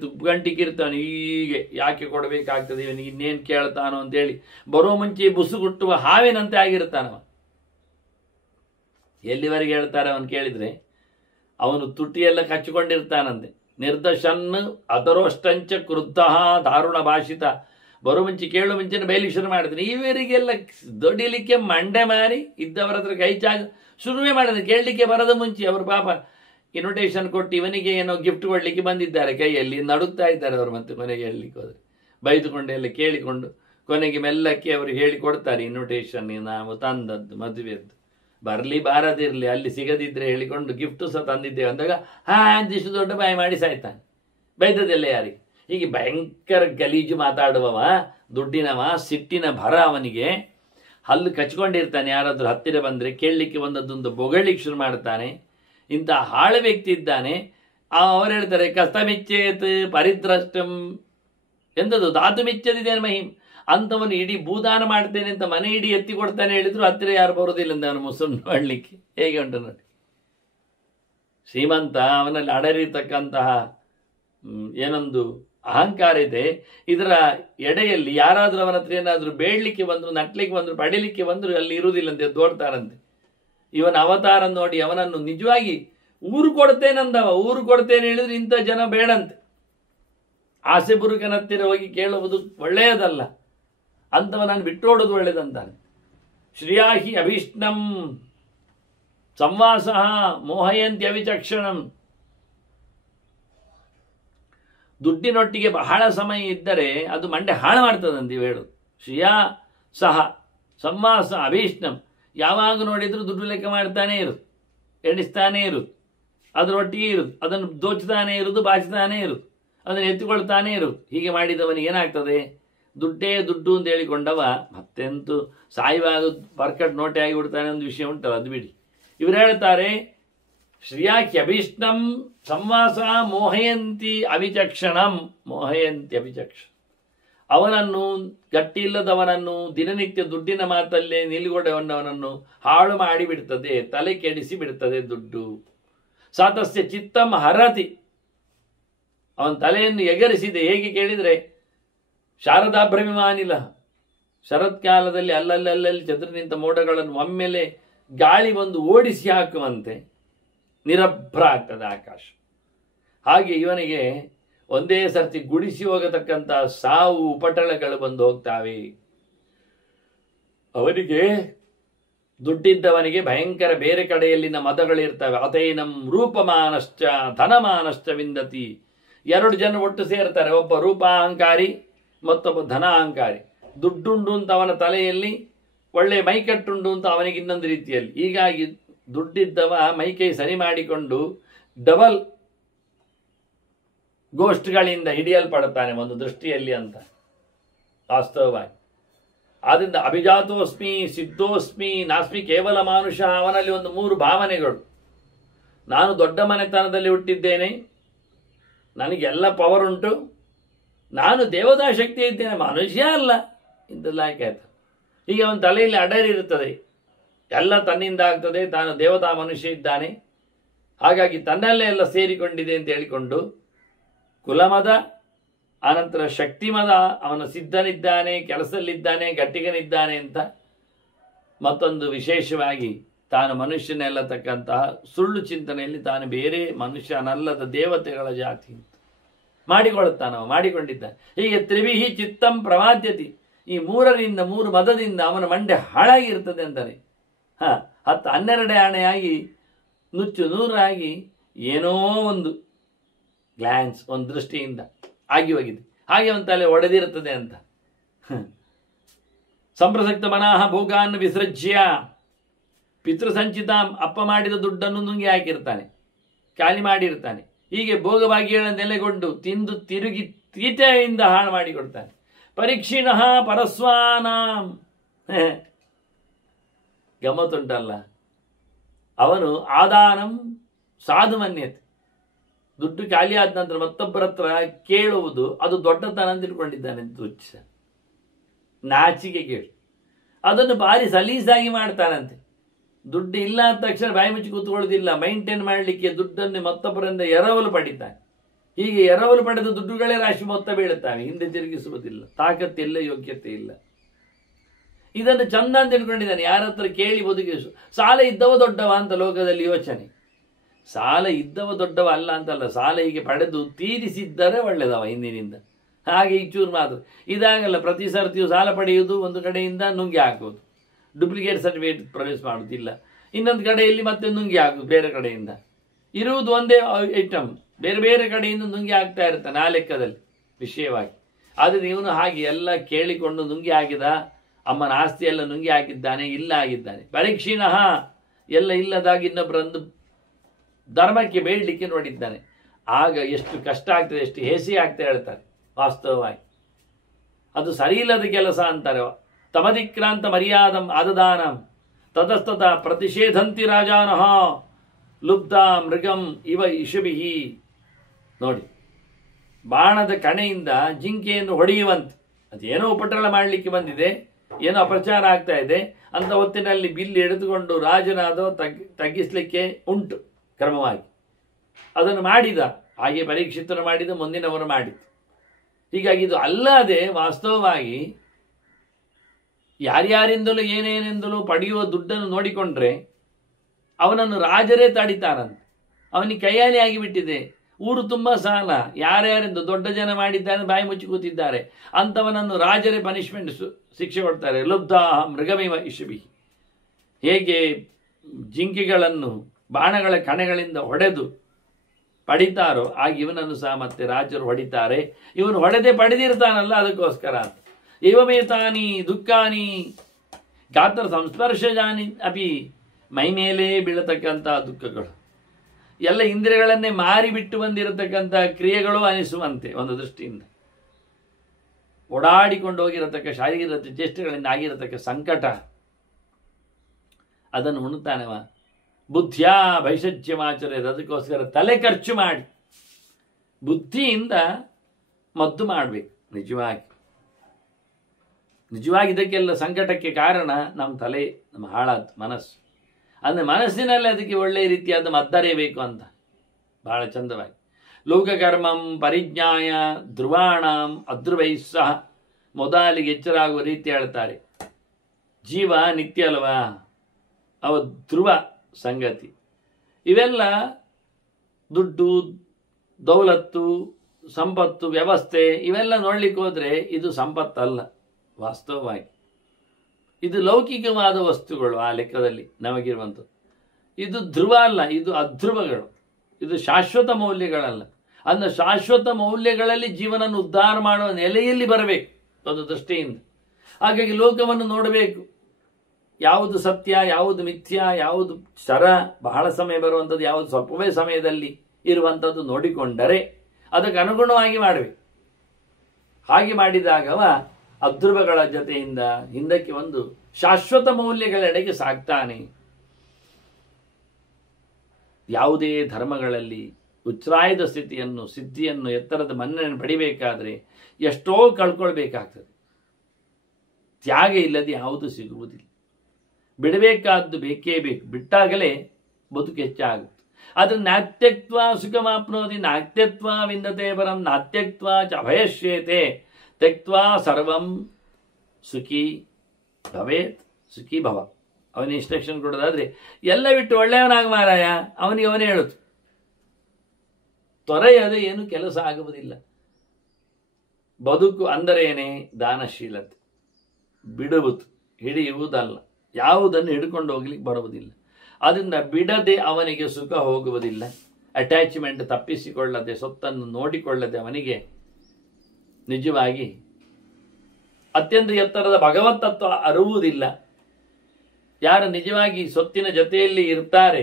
ಉಬ್ಬುಗಂಟಿಕ್ಕಿರ್ತಾನೆ. ಹೀಗೆ ಯಾಕೆ ಕೊಡಬೇಕಾಗ್ತದೆ ಇವನಿಗೆ, ಇನ್ನೇನು ಕೇಳ್ತಾನೋ ಅಂತೇಳಿ ಬರೋ ಮುಂಚೆ ಬುಸುಗುಟ್ಟುವ ಹಾವಿನಂತೆ ಆಗಿರ್ತಾನವ. ಎಲ್ಲಿವರೆಗೆ ಹೇಳ್ತಾರೆ ಅವನು ಕೇಳಿದರೆ, ಅವನು ತುಟಿಯೆಲ್ಲ ಕಚ್ಚಿಕೊಂಡಿರ್ತಾನಂತೆ. ನಿರ್ದಶನ್ ಅದರೋಷ್ಟಂಚ ಕ್ರುದ್ಧ ದಾರುಣ ಭಾಷಿತ. ಬರೋ ಮುಂಚೆ ಕೇಳೋ ಮುಂಚೆನೆ ಬಯಲಿಗೆ ಶುರು ಮಾಡಿದ್ರೆ ಇವರಿಗೆಲ್ಲ ದೊಡಿಲಿಕ್ಕೆ ಮಂಡೆ ಮಾರಿ ಇದ್ದವರ ಹತ್ರ ಕೈ ಚಾಚ ಶುರುವೇ ಮಾಡಿದ್ರೆ. ಕೇಳಲಿಕ್ಕೆ ಬರದ ಮುಂಚೆ ಅವರು ಪಾಪ ಇನ್ವಿಟೇಷನ್ ಕೊಟ್ಟು ಇವನಿಗೆ ಏನೋ ಗಿಫ್ಟ್ ಕೊಡಲಿಕ್ಕೆ ಬಂದಿದ್ದಾರೆ, ಕೈಯಲ್ಲಿ ನಡುತ್ತಾ ಇದ್ದಾರೆ ಅವರು. ಮತ್ತೆ ಕೊನೆಗೆ ಹೇಳಲಿಕ್ಕೆ ಹೋದರೆ ಬೈದುಕೊಂಡು ಎಲ್ಲ ಕೇಳಿಕೊಂಡು ಕೊನೆಗೆ ಮೆಲ್ಲಕ್ಕೆ ಅವರು ಹೇಳಿಕೊಡ್ತಾರೆ ಇನ್ವಿಟೇಷನ್ ನಾವು ತಂದದ್ದು ಮದುವೆದ್ದು. ಬರಲಿ ಬಾರದಿರಲಿ, ಅಲ್ಲಿ ಸಿಗದಿದ್ರೆ ಹೇಳಿಕೊಂಡು ಗಿಫ್ಟು ಸಹ ತಂದಿದ್ದೇವೆ ಅಂದಾಗ ಅಂತಿಷ್ಟು ದೊಡ್ಡ ಬಾಯಿ ಮಾಡಿ ಸಾಯ್ತಾನೆ. ಬೈದದೆಲ್ಲ ಯಾರಿಗೆ? ಹೀಗೆ ಭಯಂಕರ ಗಲೀಜು ಮಾತಾಡುವವ, ದುಡ್ಡಿನವ, ಸಿಟ್ಟಿನ ಭರ ಅವನಿಗೆ. ಹಲ್ಲು ಕಚ್ಕೊಂಡಿರ್ತಾನೆ. ಯಾರಾದರೂ ಹತ್ತಿರ ಬಂದರೆ ಕೇಳಲಿಕ್ಕೆ ಬಂದದ್ದೊಂದು ಬೊಗಳಿಕ್ಕೆ ಶುರು ಮಾಡ್ತಾನೆ. ಇಂಥ ಹಾಳು ವ್ಯಕ್ತಿ ಇದ್ದಾನೆ. ಅವರು ಹೇಳ್ತಾರೆ ಕಸ್ತಮಿಚ್ಚೇತ್ ಪರಿದ್ರಷ್ಟಂ ಎಂದದು ಧಾತು ಮಿಚ್ಚದಿದ್ದೇನೆ ಮಹಿಮ್. ಅಂಥವನು ಇಡೀ ಭೂದಾನ ಮಾಡ್ತೇನೆ ಅಂತ ಮನೆ ಇಡೀ ಎತ್ತಿ ಕೊಡ್ತಾನೆ ಹೇಳಿದ್ರು ಹತ್ತಿರ ಯಾರು ಬರೋದಿಲ್ಲ ಅಂತ ಅವನು ಮುಸುನ್ ಮಾಡಲಿಕ್ಕೆ. ಹೇಗೆ ಉಂಟು ನೋಡಿ. ಶ್ರೀಮಂತ, ಅವನಲ್ಲಿ ಅಡರಿರ್ತಕ್ಕಂತಹ ಏನೊಂದು ಅಹಂಕಾರ ಇದೆ. ಇದರ ಎಡೆಯಲ್ಲಿ ಯಾರಾದ್ರೂ ಅವನ ಹತ್ರ ಏನಾದ್ರೂ ಬೇಡ್ಲಿಕ್ಕೆ ಬಂದ್ರು, ನಟ್ಲಿಕ್ಕೆ ಬಂದ್ರು, ಪಡಿಲಿಕ್ಕೆ ಬಂದ್ರು ಅಲ್ಲಿ ಇರುವುದಿಲ್ಲಂತೆ, ತೋರ್ತಾರಂತೆ. ಇವನ ಅವತಾರ ನೋಡಿ ಅವನನ್ನು ನಿಜವಾಗಿ ಊರು ಕೊಡ್ತೇನಂದವ. ಊರು ಕೊಡ್ತೇನೆ ಹೇಳಿದ್ರೆ ಇಂಥ ಜನ ಬೇಡಂತೆ. ಆಸೆ ಬುರುಕನ ಹತ್ತಿರ ಹೋಗಿ ಕೇಳುವುದು ಒಳ್ಳೆಯದಲ್ಲ, ಅಂಥವನನ್ನು ಬಿಟ್ಟೋಡುವುದು ಒಳ್ಳೆಯದಂತಾನೆ. ಶ್ರಿಯಾಹಿ ಅಭೀಷ್ಣಂ ಸಂವಾಸ ಮೋಹಯಂತಿ ಅವಿಚಕ್ಷಣಂ. ದುಡ್ಡಿನೊಟ್ಟಿಗೆ ಬಹಳ ಸಮಯ ಇದ್ದರೆ ಅದು ಮಂಡೆ ಹಾಳು ಮಾಡ್ತದಂತ ಹೇಳೋದು. ಶ್ರಿಯಾ ಸಹ ಸಂವಾಸ ಅಭೀಷ್ಣಂ. ಯಾವಾಗ ನೋಡಿದ್ರು ದುಡ್ಡು ಲೆಕ್ಕ ಮಾಡ್ತಾನೆ ಇರುದು, ಎಣಿಸ್ತಾನೇ ಇರುದು, ಅದರೊಟ್ಟಿಗೆ ಇರುದು, ಅದನ್ನು ದೋಚ್ತಾನೆ ಇರುವುದು, ಬಾಚ್ತಾನೇ ಇರುದು, ಅದನ್ನು ಎತ್ತಿಕೊಳ್ತಾನೆ ಇರುವುದು. ಹೀಗೆ ಮಾಡಿದವನಿಗೆ ಏನಾಗ್ತದೆ? ದುಡ್ಡೇ ದುಡ್ಡು ಅಂತ ಹೇಳಿಕೊಂಡವ ಮತ್ತೆಂತೂ ಸಾಯುವಾಗ ಬರ್ಕಟ್ ನೋಟೆ ಆಗಿಬಿಡ್ತಾನೆ. ಒಂದು ವಿಷಯ ಉಂಟಲ್ಲ, ಅದು ಬಿಡಿ. ಇವರು ಹೇಳ್ತಾರೆ ಶ್ರಿಯಾಖ್ಯ ಅಭೀಷ್ಣಂ ಸಂವಾಸ ಮೋಹಯಂತಿ ಅವಿಚಕ್ಷಣಂ. ಮೋಹಯಂತಿ ಅವಿಚಕ್ಷಣ. ಅವನನ್ನು, ಗಟ್ಟಿ ಇಲ್ಲದವನನ್ನು, ದಿನನಿತ್ಯ ದುಡ್ಡಿನ ಮಾತಲ್ಲೇ ನಿಲ್ಗೊಡವನವನನ್ನು ಹಾಳು ಮಾಡಿ ಬಿಡ್ತದೆ, ತಲೆ ಕೆಡಿಸಿ ಬಿಡ್ತದೆ ದುಡ್ಡು. ಸಾತಸ್ಯ ಚಿತ್ತಂ ಹರತಿ. ಅವನ ತಲೆಯನ್ನು ಎಗರಿಸಿದೆ. ಹೇಗೆ ಕೇಳಿದರೆ ಶಾರದಾಭ್ರಮಿಮಾನಿಲ. ಶರತ್ಕಾಲದಲ್ಲಿ ಅಲ್ಲಲ್ಲಿ ಚದುರಿ ನಿಂತ ಮೋಡಗಳನ್ನು ಒಮ್ಮೆಲೆ ಗಾಳಿ ಬಂದು ಓಡಿಸಿ ಹಾಕುವಂತೆ ನಿರಭ್ರ ಆಗ್ತದೆ ಆಕಾಶ. ಹಾಗೆ ಇವನಿಗೆ ಒಂದೇ ಸರ್ತಿ ಗುಡಿಸಿ ಹೋಗತಕ್ಕಂಥ ಸಾವು ಉಪಟಳಗಳು ಬಂದು ಹೋಗ್ತಾವೆ. ಅವನಿಗೆ ದುಡ್ಡಿದ್ದವನಿಗೆ ಭಯಂಕರ ಬೇರೆ ಕಡೆಯಲ್ಲಿನ ಮದಗಳಿರ್ತವೆ. ಅತೈನಂ ರೂಪಮಾನಶ್ಚ ಧನಮಾನಶ್ಚ ವಿಂದತಿ. ಎರಡು ಜನ ಒಟ್ಟು ಸೇರ್ತಾರೆ. ಒಬ್ಬ ರೂಪಾಹಂಕಾರಿ, ಮತ್ತೊಬ್ಬ ಧನಾಹಂಕಾರಿ. ದುಡ್ಡುಂಡು ಅಂತ ಅವನ ತಲೆಯಲ್ಲಿ, ಒಳ್ಳೆ ಮೈಕಟ್ಟುಂಡು ಅಂತ ಅವನಿಗೆ ಇನ್ನೊಂದು ರೀತಿಯಲ್ಲಿ. ಹೀಗಾಗಿ ದುಡ್ಡಿದ್ದವ ಮೈಕೈ ಸರಿ ಮಾಡಿಕೊಂಡು ಡಬಲ್ ಗೋಷ್ಠಗಳಿಂದ ಹಿಡಿಯಲ್ಪಡುತ್ತಾನೆ ಒಂದು ದೃಷ್ಟಿಯಲ್ಲಿ ಅಂತ ವಾಸ್ತವವಾಗಿ. ಆದ್ದರಿಂದ ಅಭಿಜಾತೋಸ್ಮಿ, ಸಿದ್ಧೋಸ್ಮಿ, ನಾಸ್ಮಿ ಕೇವಲ ಮಾನುಷ. ಅವನಲ್ಲಿ ಒಂದು 3 ಭಾವನೆಗಳು. ನಾನು ದೊಡ್ಡ ಮನೆತನದಲ್ಲಿ ಹುಟ್ಟಿದ್ದೇನೆ, ನನಗೆಲ್ಲ ಪವರ್ ಉಂಟು, ನಾನು ದೇವತಾ ಶಕ್ತಿ ಇದ್ದೇನೆ, ಮನುಷ್ಯ ಅಲ್ಲ, ಇಂಥಲ್ಲ ಆಯ್ತು. ಹೀಗೆ ಅವನ ತಲೆಯಲ್ಲಿ ಅಡರಿರುತ್ತದೆ. ಎಲ್ಲ ತನ್ನಿಂದ ಆಗ್ತದೆ, ತಾನು ದೇವತಾ ಮನುಷ್ಯ ಇದ್ದಾನೆ, ಹಾಗಾಗಿ ತನ್ನಲ್ಲೇ ಎಲ್ಲ ಸೇರಿಕೊಂಡಿದೆ ಅಂತ ಹೇಳಿಕೊಂಡು ಕುಲಮದ, ಆನಂತರ ಶಕ್ತಿಮದ, ಅವನ ಸಿದ್ಧನಿದ್ದಾನೆ, ಕೆಲಸದಲ್ಲಿದ್ದಾನೆ, ಗಟ್ಟಿಗನಿದ್ದಾನೆ ಅಂತ, ಮತ್ತೊಂದು ವಿಶೇಷವಾಗಿ ತಾನು ಮನುಷ್ಯನೆಲ್ಲ ತಕ್ಕಂತಹ ಸುಳ್ಳು ಚಿಂತನೆಯಲ್ಲಿ ತಾನು ಬೇರೆ ಮನುಷ್ಯನಲ್ಲದ ದೇವತೆಗಳ ಜಾತಿ ಅಂತ ಮಾಡಿಕೊಂಡಿದ್ದಾನೆ. ಹೀಗೆ ತ್ರಿವಿಹಿ ಚಿತ್ತಂ ಪ್ರಮಾದ್ಯತಿ. ಈ 3 ಮದದಿಂದ ಅವನ ಮಂಡೆ ಹಾಳಾಗಿರ್ತದೆ ಅಂತಾನೆ. 10-12 ಆಣೆಯಾಗಿ ನುಚ್ಚು ನೂರಾಗಿ ಏನೋ ಒಂದು ಗ್ಲಾನ್ಸ್, ಒಂದು ದೃಷ್ಟಿಯಿಂದ ಆಗಿ ಹೋಗಿದೆ. ಹಾಗೆ ಅವನ ತಲೆ ಒಡೆದಿರುತ್ತದೆ ಅಂತ. ಸಂಪ್ರಸಕ್ತ ಮನಃ ಭೋಗಾನ್ ವಿಸೃಜ್ಯ. ಪಿತೃಸಂಚಿತ, ಅಪ್ಪ ಮಾಡಿದ ದುಡ್ಡನ್ನು ನುಂಗಿ ಹಾಕಿರ್ತಾನೆ, ಖಾಲಿ ಮಾಡಿರ್ತಾನೆ. ಹೀಗೆ ಭೋಗಭಾಗ್ಯಗಳನ್ನು ನೆಲೆಗೊಂಡು ತಿಂದು ತಿರುಗಿ ತೀಟೆಯಿಂದ ಹಾಳು ಮಾಡಿಕೊಡ್ತಾನೆ. ಪರೀಕ್ಷಿಣಃ ಪರಸ್ವಾನಾಂ. ಗಮ್ಮತ್ತುಂಟಲ್ಲ. ಅವನು ಆದಾನಂ ಸಾಧು ಮನ್ಯತೆ. ದುಡ್ಡು ಖಾಲಿ ಆದ ನಂತರ ಮತ್ತೊಬ್ಬರ ಹತ್ರ ಕೇಳುವುದು ಅದು ದೊಡ್ಡತನ ಅಂತ ತಿಳ್ಕೊಂಡಿದ್ದಾನೆ. ತುಚ್ಛ, ನಾಚಿಕೆ ಕೇಳು. ಅದನ್ನು ಭಾರಿ ಸಲೀಸಾಗಿ ಮಾಡ್ತಾನಂತೆ. ದುಡ್ಡು ಇಲ್ಲ ಅಂದ ತಕ್ಷಣ ಬಾಯಿ ಮುಚ್ಚಿ ಕೂತ್ಕೊಳ್ಳೋದಿಲ್ಲ. ಮೈಂಟೈನ್ ಮಾಡಲಿಕ್ಕೆ ದುಡ್ಡನ್ನು ಮತ್ತೊಬ್ಬರಿಂದ ಎರವಲು ಪಡಿತಾನೆ. ಹೀಗೆ ಎರವಲು ಪಡೆದ ದುಡ್ಡುಗಳೇ ರಾಶಿ ಮೊತ್ತ ಬೀಳುತ್ತಾವೆ, ಹಿಂದೆ ತಿರುಗಿಸುವುದಿಲ್ಲ. ತಾಕತ್ತಿಲ್ಲ, ಯೋಗ್ಯತೆ ಇಲ್ಲ. ಇದನ್ನು ಚಂದ ಅಂತ ತಿಳ್ಕೊಂಡಿದ್ದಾನೆ. ಯಾರ ಹತ್ರ ಕೇಳಿ ಬದುಕಿಸು. ಸಾಲ ಇದ್ದವ ದೊಡ್ಡವ ಅಂತ ಲೋಕದಲ್ಲಿ ಯೋಚನೆ. ಸಾಲ ಇದ್ದವ ದೊಡ್ಡವ ಅಲ್ಲ ಅಂತಲ್ಲ, ಸಾಲ ಹೀಗೆ ಪಡೆದು ತೀರಿಸಿದ್ದರೆ ಒಳ್ಳೆದವ ಹಿಂದಿನಿಂದ. ಹಾಗೆ ಈ ಚೂರು ಮಾತ್ರ ಇದಾಗಲ್ಲ. ಪ್ರತಿ ಸರ್ತಿಯು ಸಾಲ ಪಡೆಯುವುದು, ಒಂದು ಕಡೆಯಿಂದ ನುಂಗಿ ಹಾಕುವುದು, ಡೂಪ್ಲಿಕೇಟ್ ಸರ್ಟಿಫಿಕೇಟ್ ಪ್ರೊಡ್ಯೂಸ್ ಮಾಡುವುದಿಲ್ಲ, ಇನ್ನೊಂದು ಕಡೆಯಲ್ಲಿ ಮತ್ತೆ ನುಂಗಿ ಹಾಕುವುದು. ಬೇರೆ ಕಡೆಯಿಂದ ಇರುವುದು ಒಂದೇ ಐಟಮ್, ಬೇರೆ ಬೇರೆ ಕಡೆಯಿಂದ ನುಂಗಿ ಹಾಕ್ತಾ ಇರ್ತಾನೆ ಆ ಲೆಕ್ಕದಲ್ಲಿ ವಿಷಯವಾಗಿ. ಆದರೆ ಇವನು ಹಾಗೆ ಎಲ್ಲ ಕೇಳಿಕೊಂಡು ನುಂಗಿ ಹಾಕಿದ. ಅಮ್ಮನ ಆಸ್ತಿ ಎಲ್ಲ ನುಂಗಿ ಹಾಕಿದ್ದಾನೆ, ಇಲ್ಲ ಆಗಿದ್ದಾನೆ. ಪರೀಕ್ಷಿಣಃ, ಎಲ್ಲ ಇಲ್ಲದಾಗಿ ಇನ್ನೊಬ್ಬರನ್ನು ಧರ್ಮಕ್ಕೆ ಬೇಡಲಿಕ್ಕೆ ನೋಡಿದ್ದಾನೆ. ಆಗ ಎಷ್ಟು ಕಷ್ಟ ಆಗ್ತದೆ, ಎಷ್ಟು ಹೇಸಿ ಆಗ್ತದೆ ಹೇಳ್ತಾರೆ ವಾಸ್ತವವಾಗಿ. ಅದು ಸರಿ ಇಲ್ಲದ ಕೆಲಸ ಅಂತಾರೆ. ತಮಧಿಕ್ರಾಂತ ಮರ್ಯಾದಂ ಆದದಾನಂ ತತಸ್ತತ ಪ್ರತಿಷೇಧಂತಿ ರಾಜಾನಃ ಲುಬ್ಧ ಮೃಗಂ ಇವ ಇಶುಭಿಹಿ. ನೋಡಿ, ಬಾಣದ ಕಣೆಯಿಂದ ಜಿಂಕೆಯನ್ನು ಹೊಡೆಯುವಂತೆ. ಅದೇನೋ ಉಪಟಳ ಮಾಡಲಿಕ್ಕೆ ಬಂದಿದೆ, ಏನೋ ಅಪಚಾರ ಆಗ್ತಾ ಇದೆ ಅಂತ ಹೊತ್ತಿನಲ್ಲಿ ಬಿಲ್ಲು ಎಳೆದುಕೊಂಡು ರಾಜನಾದ ತಗ್ಗಿಸ್ಲಿಕ್ಕೆ ಉಂಟು ಕ್ರಮವಾಗಿ. ಅದನ್ನು ಮಾಡಿದ. ಹಾಗೆ ಪರೀಕ್ಷಿತನು ಮಾಡಿದ, ಮುಂದಿನವರು ಮಾಡಿದ್ದು. ಹೀಗಾಗಿ ಇದು ಅಲ್ಲದೆ ವಾಸ್ತವವಾಗಿ ಯಾರ್ಯಾರಿಂದಲೂ ಏನೇನೆಂದಲೂ ಪಡೆಯುವ ದುಡ್ಡನ್ನು ನೋಡಿಕೊಂಡ್ರೆ ಅವನನ್ನು ರಾಜರೇ ತಡಿತಾರಂತೆ. ಅವನಿಗೆ ಕೈಯಾಲಿ ಆಗಿಬಿಟ್ಟಿದೆ. ಊರು ತುಂಬ ಸಾಲ, ಯಾರ್ಯಾರೆಂದು ದೊಡ್ಡ ಜನ ಮಾಡಿದ್ದಾನೆ, ಬಾಯಿ ಮುಚ್ಚಿ ಕೂತಿದ್ದಾರೆ. ಅಂಥವನನ್ನು ರಾಜರೇ ಪನಿಷ್ಮೆಂಟ್ ಶಿಕ್ಷೆ ಕೊಡ್ತಾರೆ. ಲುಬ್ಧ ಮೃಗಮೇವ ಇಷುಭಿ. ಹೇಗೆ ಜಿಂಕೆಗಳನ್ನು ಬಾಣಗಳ ಕಣೆಗಳಿಂದ ಹೊಡೆದು ಪಡಿತಾರೋ ಹಾಗೆ ಇವನನ್ನು ಸಹ ಮತ್ತೆ ರಾಜರು ಹೊಡಿತಾರೆ. ಇವನು ಹೊಡೆದೇ ಪಡೆದಿರ್ತಾನಲ್ಲ, ಅದಕ್ಕೋಸ್ಕರ ಅಂತ. ಏವಮೇತಾನಿ ದುಃಖಾನಿ ಗಾತ್ರ ಸಂಸ್ಪರ್ಶಜಾನಿ ಅಪಿ, ಮೈ ಮೇಲೆ ಬೀಳತಕ್ಕಂಥ ದುಃಖಗಳು ಎಲ್ಲ ಇಂದ್ರಿಯಗಳನ್ನೇ ಮಾರಿಬಿಟ್ಟು ಬಂದಿರತಕ್ಕಂಥ ಕ್ರಿಯೆಗಳು ಅನಿಸುವಂತೆ ಒಂದು ದೃಷ್ಟಿಯಿಂದ ಓಡಾಡಿಕೊಂಡು ಹೋಗಿರತಕ್ಕ ಶಾರೀರಿಕ ಚೇಷ್ಟೆಗಳಿಂದ ಆಗಿರತಕ್ಕ ಸಂಕಟ ಅದನ್ನು ಉಣ್ತಾನವ. ಬುದ್ಧಿಯ ಭೈಷಜ್ಯಮಾಚರ್ಯದ, ಅದಕ್ಕೋಸ್ಕರ ತಲೆ ಖರ್ಚು ಮಾಡಿ ಬುದ್ಧಿಯಿಂದ ಮದ್ದು ಮಾಡಬೇಕು. ನಿಜವಾಗಿ ಇದಕ್ಕೆಲ್ಲ ಸಂಕಟಕ್ಕೆ ಕಾರಣ ನಮ್ಮ ತಲೆ, ನಮ್ಮ ಹಾಳಾದ ಮನಸ್ಸು. ಅಂದರೆ ಮನಸ್ಸಿನಲ್ಲಿ ಅದಕ್ಕೆ ಒಳ್ಳೆಯ ರೀತಿಯಾದ ಮದ್ದರೇಬೇಕು ಅಂತ ಬಹಳ ಚಂದವಾಗಿ. ಲೋಕಕರ್ಮಂ ಪರಿಜ್ಞಾಯ ಧ್ರುವಾಣಂ ಅಧ್ರುವೈಸ್ಸಹ, ಮೊದಲಿಗೆ ಎಚ್ಚರಾಗುವ ರೀತಿ ಹೇಳ್ತಾರೆ. ಜೀವ ನಿತ್ಯ ಅಲ್ವಾ, ಅವ ಧ್ರುವ ಸಂಗತಿ. ಇವೆಲ್ಲ ದುಡ್ಡು, ದೌಲತ್ತು, ಸಂಪತ್ತು, ವ್ಯವಸ್ಥೆ ಇವೆಲ್ಲ ನೋಡ್ಲಿಕ್ಕೆ ಹೋದ್ರೆ ಇದು ಸಂಪತ್ತಲ್ಲ. ವಾಸ್ತವವಾಗಿ ಇದು ಲೌಕಿಕವಾದ ವಸ್ತುಗಳು. ಆ ಲೆಕ್ಕದಲ್ಲಿ ನಮಗಿರುವಂಥದ್ದು ಇದು ಧ್ರುವ ಅಲ್ಲ, ಇದು ಅಧ್ರುವಗಳು. ಇದು ಶಾಶ್ವತ ಮೌಲ್ಯಗಳಲ್ಲ. ಅಂದ್ರೆ ಶಾಶ್ವತ ಮೌಲ್ಯಗಳಲ್ಲಿ ಜೀವನವನ್ನು ಉದ್ಧಾರ ಮಾಡುವ ನೆಲೆಯಲ್ಲಿ ಬರಬೇಕು ಒಂದು ದೃಷ್ಟಿಯಿಂದ. ಹಾಗಾಗಿ ಲೋಕವನ್ನು ನೋಡಬೇಕು. ಯಾವುದು ಸತ್ಯ, ಯಾವುದು ಮಿಥ್ಯ, ಯಾವುದು ಶರ, ಬಹಳ ಸಮಯ ಬರುವಂಥದ್ದು, ಯಾವುದು ಸ್ವಲ್ಪವೇ ಸಮಯದಲ್ಲಿ ಇರುವಂಥದ್ದು ನೋಡಿಕೊಂಡರೆ ಅದಕ್ಕೆ ಅನುಗುಣವಾಗಿ ಮಾಡಬೇಕು. ಹಾಗೆ ಮಾಡಿದಾಗವ ಅಧ್ರುವಗಳ ಜೊತೆಯಿಂದ ಹಿಂದಕ್ಕೆ ಒಂದು ಶಾಶ್ವತ ಮೌಲ್ಯಗಳೆಡೆಗೆ ಸಾಗ್ತಾನೆ. ಯಾವುದೇ ಧರ್ಮಗಳಲ್ಲಿ ಉಚ್ಛ್ರಾಯದ ಸ್ಥಿತಿಯನ್ನು, ಸಿದ್ಧಿಯನ್ನು, ಎತ್ತರದ ಮನ್ನಣೆ ಪಡಿಬೇಕಾದ್ರೆ ಎಷ್ಟೋ ಕಳ್ಕೊಳ್ಬೇಕಾಗ್ತದೆ. ತ್ಯಾಗ ಇಲ್ಲದೆ ಯಾವುದು ಸಿಗುವುದಿಲ್ಲ. ಬಿಡಬೇಕಾದ್ದು ಬೇಕೇ ಬೇಕು. ಬಿಟ್ಟಾಗಲೇ ಬದುಕು ಹೆಚ್ಚಾಗುತ್ತೆ. ಅದು ನಾತ್ಯಕ್ತ್ವ ಸುಖಮಾಪ್ನೋದಿ, ನಾತ್ಯಕ್ತ್ವ ವಿಂದತೆ ಪರಂ, ನಾತ್ಯಕ್ತ್ವ ಚ ಅಭಯಶ್ಯೇತೆ, ತ್ಯಕ್ತ್ವಾ ಸರ್ವಂ ಸುಖಿ ಭವೇತ್, ಸುಖಿ ಭವ. ಅವನ ಇನ್ಸ್ಟ್ರಕ್ಷನ್ ಕೊಡೋದಾದ್ರೆ ಎಲ್ಲ ಬಿಟ್ಟು ಒಳ್ಳೆಯವನಾಗ ಮಾರಾಯ, ಅವನಿಗೆ ಅವನೇ ಹೇಳುತ್ತೆ. ತೊರೆಯದೆ ಏನು ಕೆಲಸ ಆಗುವುದಿಲ್ಲ. ಬದುಕು ಅಂದರೇನೆ ದಾನಶೀಲತೆ, ಬಿಡುವುದು, ಹಿಡಿಯುವುದಲ್ಲ. ಯಾವುದನ್ನು ಹಿಡ್ಕೊಂಡು ಹೋಗ್ಲಿಕ್ಕೆ ಬರುವುದಿಲ್ಲ. ಅದರಿಂದ ಬಿಡದೆ ಅವನಿಗೆ ಸುಖ ಹೋಗುವುದಿಲ್ಲ. ಅಟ್ಯಾಚ್ಮೆಂಟ್ ತಪ್ಪಿಸಿಕೊಳ್ಳದೆ, ಸೊತ್ತನ್ನು ನೋಡಿಕೊಳ್ಳದೆ ಅವನಿಗೆ ನಿಜವಾಗಿ ಅತ್ಯಂತ ಎತ್ತರದ ಭಗವತ್ತತ್ವ ಅರುವುದಿಲ್ಲ. ಯಾರು ನಿಜವಾಗಿ ಸೊತ್ತಿನ ಜೊತೆಯಲ್ಲಿ ಇರ್ತಾರೆ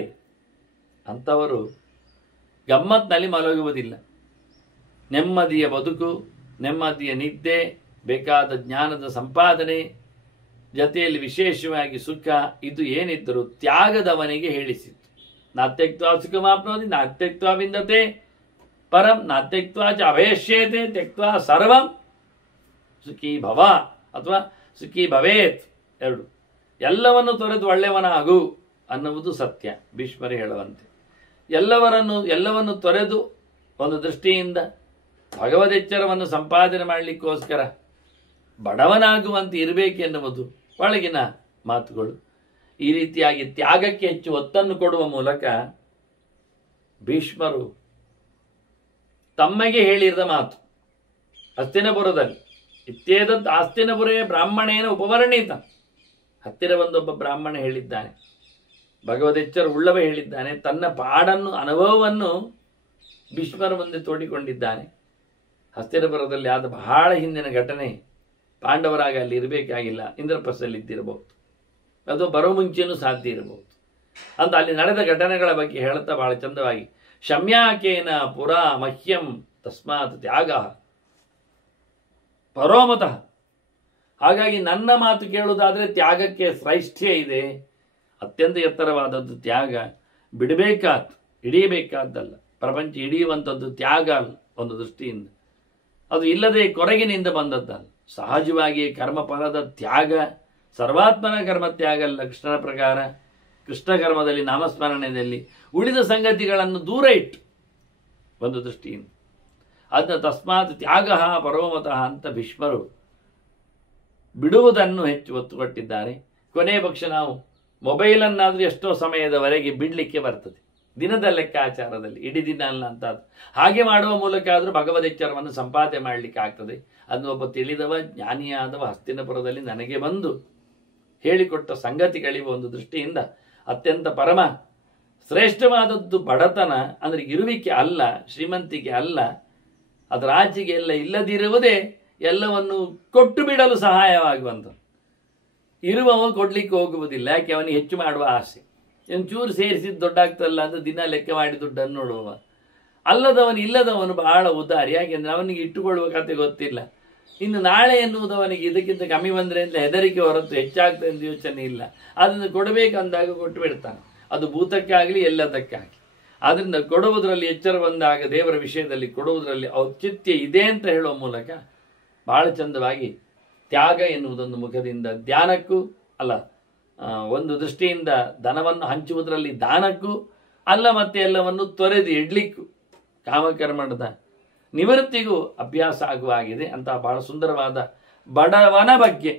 ಅಂಥವರು ಗಮ್ಮತ್ನಲ್ಲಿ ಮಲಗುವುದಿಲ್ಲ. ನೆಮ್ಮದಿಯ ಬದುಕು, ನೆಮ್ಮದಿಯ ನಿದ್ದೆ, ಬೇಕಾದ ಜ್ಞಾನದ ಸಂಪಾದನೆ, ಜೊತೆಯಲ್ಲಿ ವಿಶೇಷವಾಗಿ ಸುಖ, ಇದು ಏನಿದ್ದರೂ ತ್ಯಾಗದವನಿಗೆ ಹೇಳಿಸಿತ್ತು. ನಾತ್ಯಕ್ತ್ವ ಸುಖಮಾಪ್ನೋದಿ, ನಾತ್ಯಕ್ತ್ವ ವಿಂದತೆ ಪರಂ, ನಾತ್ಯಕ್ತ್ವ ಚ ಅಭಯಶ್ಯೇತೆ, ತ್ಯಕ್ತ್ವ ಸರ್ವಂ ಸುಖಿ ಭವ ಅಥವಾ ಸುಖಿ ಭವೇತ್. ಎರಡು, ಎಲ್ಲವನ್ನು ತೊರೆದು ಒಳ್ಳೆಯವನಾಗು ಅನ್ನುವುದು ಸತ್ಯ. ಭೀಷ್ಮರು ಹೇಳುವಂತೆ ಎಲ್ಲವನ್ನು ತೊರೆದು ಒಂದು ದೃಷ್ಟಿಯಿಂದ ಭಗವದೆಚ್ಚರವನ್ನು ಸಂಪಾದನೆ ಮಾಡಲಿಕ್ಕೋಸ್ಕರ ಬಡವನಾಗುವಂತೆ ಇರಬೇಕೆನ್ನುವುದು ಒಳಗಿನ ಮಾತುಗಳು. ಈ ರೀತಿಯಾಗಿ ತ್ಯಾಗಕ್ಕೆ ಹೆಚ್ಚು ಒತ್ತನ್ನು ಕೊಡುವ ಮೂಲಕ ಭೀಷ್ಮರು ತಮ್ಮಗೆ ಹೇಳಿದ ಮಾತು ಹಸ್ತಿನಪುರದಲ್ಲಿ, ಇತ್ಯೇತದ್ ಆಸ್ತಿನಪುರೇ ಬ್ರಾಹ್ಮಣೇನ ಉಪವರ್ಣಿತ. ಹತ್ತಿರ ಬಂದೊಬ್ಬ ಬ್ರಾಹ್ಮಣ ಹೇಳಿದ್ದಾನೆ, ಭಗವದೆಚ್ಚರ ಉಳ್ಳವ ಹೇಳಿದ್ದಾನೆ, ತನ್ನ ಪಾಡನ್ನು, ಅನುಭವವನ್ನು ಭೀಷ್ಮರ ಮುಂದೆ ತೋಡಿಕೊಂಡಿದ್ದಾನೆ. ಹಸ್ತಿನಪುರದಲ್ಲಿ ಆದ ಬಹಳ ಹಿಂದಿನ ಘಟನೆ. ಪಾಂಡವರಾಗ ಅಲ್ಲಿ ಇರಬೇಕಾಗಿಲ್ಲ, ಇಂದ್ರಪ್ರಸ್ಥಲ್ಲಿ ಇದ್ದಿರಬಹುದು, ಅದು ಬರೋ ಮುಂಚೆನೂ ಸಾಧ್ಯ ಇರಬಹುದು ಅಂತ ಅಲ್ಲಿ ನಡೆದ ಘಟನೆಗಳ ಬಗ್ಗೆ ಹೇಳುತ್ತಾ ಬಹಳ ಚಂದವಾಗಿ, ಶಮ್ಯಾಕೇನ ಪುರಾ ಮಹ್ಯಂ ತಸ್ಮಾತ್ ತ್ಯಾಗ ಪರೋಮತಃ. ಹಾಗಾಗಿ ನನ್ನ ಮಾತು ಕೇಳುವುದಾದರೆ ತ್ಯಾಗಕ್ಕೆ ಶ್ರೈಷ್ಠ್ಯ ಇದೆ. ಅತ್ಯಂತ ಎತ್ತರವಾದದ್ದು ತ್ಯಾಗ. ಬಿಡಬೇಕಾದ್ದು, ಹಿಡಿಯಬೇಕಾದ್ದಲ್ಲ. ಪ್ರಪಂಚ ಹಿಡಿಯುವಂಥದ್ದು ತ್ಯಾಗ ಅಲ್ಲ ಒಂದು ದೃಷ್ಟಿಯಿಂದ. ಅದು ಇಲ್ಲದೆ ಕೊರಗಿನಿಂದ ಬಂದದ್ದಲ್ಲ. ಸಹಜವಾಗಿ ಕರ್ಮಫಲದ ತ್ಯಾಗ, ಸರ್ವಾತ್ಮನ ಕರ್ಮ ತ್ಯಾಗ ಅಲ್ಲ. ಕೃಷ್ಣನ ಪ್ರಕಾರ ಕೃಷ್ಣ ಕರ್ಮದಲ್ಲಿ, ನಾಮಸ್ಮರಣೆಯಲ್ಲಿ ಉಳಿದ ಸಂಗತಿಗಳನ್ನು ದೂರ ಇಟ್ಟು ಒಂದು ದೃಷ್ಟಿಯಿಂದ ಅದನ್ನ ತಸ್ಮಾತ್ ತ್ಯಾಗ ಪರಮತಃ ಅಂತ ಭೀಷ್ಮರು ಬಿಡುವುದನ್ನು ಹೆಚ್ಚು ಒತ್ತು ಕೊಟ್ಟಿದ್ದಾರೆ. ಕೊನೆ ಪಕ್ಷ ನಾವು ಮೊಬೈಲನ್ನಾದರೂ ಎಷ್ಟೋ ಸಮಯದವರೆಗೆ ಬಿಡಲಿಕ್ಕೆ ಬರ್ತದೆ, ದಿನದ ಲೆಕ್ಕಾಚಾರದಲ್ಲಿ ಇಡೀ ದಿನ ಅಲ್ಲ ಅಂತ. ಹಾಗೆ ಮಾಡುವ ಮೂಲಕ ಆದರೂ ಭಗವದೆಚ್ಚರವನ್ನು ಸಂಪಾದನೆ ಮಾಡಲಿಕ್ಕೆ ಆಗ್ತದೆ. ಅದನ್ನು ಒಬ್ಬ ತಿಳಿದವ ಜ್ಞಾನಿಯಾದವ ಹಸ್ತಿನಪುರದಲ್ಲಿ ನನಗೆ ಬಂದು ಹೇಳಿಕೊಟ್ಟ ಸಂಗತಿಗಳಿವೆ. ಒಂದು ದೃಷ್ಟಿಯಿಂದ ಅತ್ಯಂತ ಪರಮ ಶ್ರೇಷ್ಠವಾದದ್ದು ಬಡತನ ಅಂದರೆ ಇರುವಿಕೆ ಅಲ್ಲ, ಶ್ರೀಮಂತಿಕೆ ಅಲ್ಲ, ಅದರ ಆಚೆಗೆ ಎಲ್ಲ ಇಲ್ಲದಿರುವುದೇ ಎಲ್ಲವನ್ನು ಕೊಟ್ಟು ಬಿಡಲು ಸಹಾಯವಾಗುವಂಥ. ಇರುವವ ಕೊಡ್ಲಿಕ್ಕೆ ಹೋಗುವುದಿಲ್ಲ, ಯಾಕೆ ಅವನಿಗೆ ಹೆಚ್ಚು ಮಾಡುವ ಆಸೆ. ಒಂಚೂರು ಸೇರಿಸಿದ್ದು ದೊಡ್ಡಾಗ್ತಲ್ಲ ಅಂತ ದಿನ ಲೆಕ್ಕ ಮಾಡಿ ದುಡ್ಡನ್ನು ನೋಡುವವ. ಅಲ್ಲದವನು ಇಲ್ಲದವನು ಬಹಳ ಉದಾರಿ, ಯಾಕೆಂದ್ರೆ ಅವನಿಗೆ ಇಟ್ಟುಕೊಳ್ಳುವ ಕತೆ ಗೊತ್ತಿಲ್ಲ. ಇನ್ನು ನಾಳೆ ಎನ್ನುವುದವನಿಗೆ ಇದಕ್ಕಿಂತ ಕಮ್ಮಿ ಬಂದರೆ ಅಂತ ಹೆದರಿಕೆ ಹೊರತು ಹೆಚ್ಚಾಗ್ತದೆ ಎಂದು ಯೋಚನೆ ಇಲ್ಲ. ಅದನ್ನು ಕೊಡಬೇಕಂದಾಗ ಕೊಟ್ಟು ಬಿಡ್ತಾನೆ, ಅದು ಭೂತಕ್ಕಾಗಲಿ ಎಲ್ಲದಕ್ಕಾಗಲಿ. ಆದ್ದರಿಂದ ಕೊಡುವುದರಲ್ಲಿ ಎಚ್ಚರ ಬಂದಾಗ ದೇವರ ವಿಷಯದಲ್ಲಿ ಕೊಡುವುದರಲ್ಲಿ ಔಚಿತ್ಯ ಇದೆ ಅಂತ ಹೇಳುವ ಮೂಲಕ ಬಹಳ ಚಂದವಾಗಿ ತ್ಯಾಗ ಎನ್ನುವುದೊಂದು ಮುಖದಿಂದ ಧ್ಯಾನಕ್ಕೂ ಅಲ್ಲ, ಒಂದು ದೃಷ್ಟಿಯಿಂದ ಧನವನ್ನು ಹಂಚುವುದರಲ್ಲಿ ದಾನಕ್ಕೂ ಅಲ್ಲ, ಮತ್ತೆ ಎಲ್ಲವನ್ನು ತೊರೆದು ಇಡ್ಲಿಕ್ಕೂ ಕಾಮಕರ್ಮಣದ ನಿವೃತ್ತಿಗೂ ಅಭ್ಯಾಸ ಆಗುವಾಗಿದೆ ಅಂತ ಬಹಳ ಸುಂದರವಾದ ಬಡವನ ಬಗ್ಗೆ,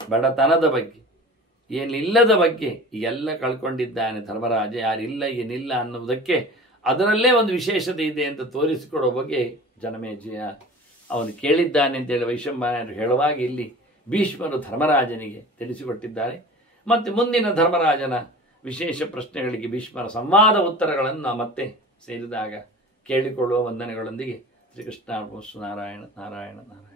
ಬಡತನದ ಬಗ್ಗೆ, ಏನಿಲ್ಲದ ಬಗ್ಗೆ ಎಲ್ಲ ಕಳ್ಕೊಂಡಿದ್ದಾನೆ ಧರ್ಮರಾಜ. ಯಾರಿಲ್ಲ ಏನಿಲ್ಲ ಅನ್ನುವುದಕ್ಕೆ ಅದರಲ್ಲೇ ಒಂದು ವಿಶೇಷತೆ ಇದೆ ಅಂತ ತೋರಿಸಿಕೊಡೋ ಬಗ್ಗೆ ಜನಮೇಜಯ ಅವನು ಕೇಳಿದ್ದಾನೆ ಅಂತೇಳಿ ವೈಶಂಪಾಯನರು ಹೇಳುವಾಗ ಇಲ್ಲಿ ಭೀಷ್ಮರು ಧರ್ಮರಾಜನಿಗೆ ತಿಳಿಸಿಕೊಟ್ಟಿದ್ದಾರೆ. ಮತ್ತು ಮುಂದಿನ ಧರ್ಮರಾಜನ ವಿಶೇಷ ಪ್ರಶ್ನೆಗಳಿಗೆ ಭೀಷ್ಮರ ಸಂವಾದ ಉತ್ತರಗಳನ್ನು ನಾವು ಮತ್ತೆ ಸೇರಿದಾಗ ಕೇಳಿಕೊಳ್ಳುವ ವಂದನೆಗಳೊಂದಿಗೆ ಶ್ರೀಕೃಷ್ಣ ನಾರಾಯಣ ನಾರಾಯಣ ನಾರಾಯಣ.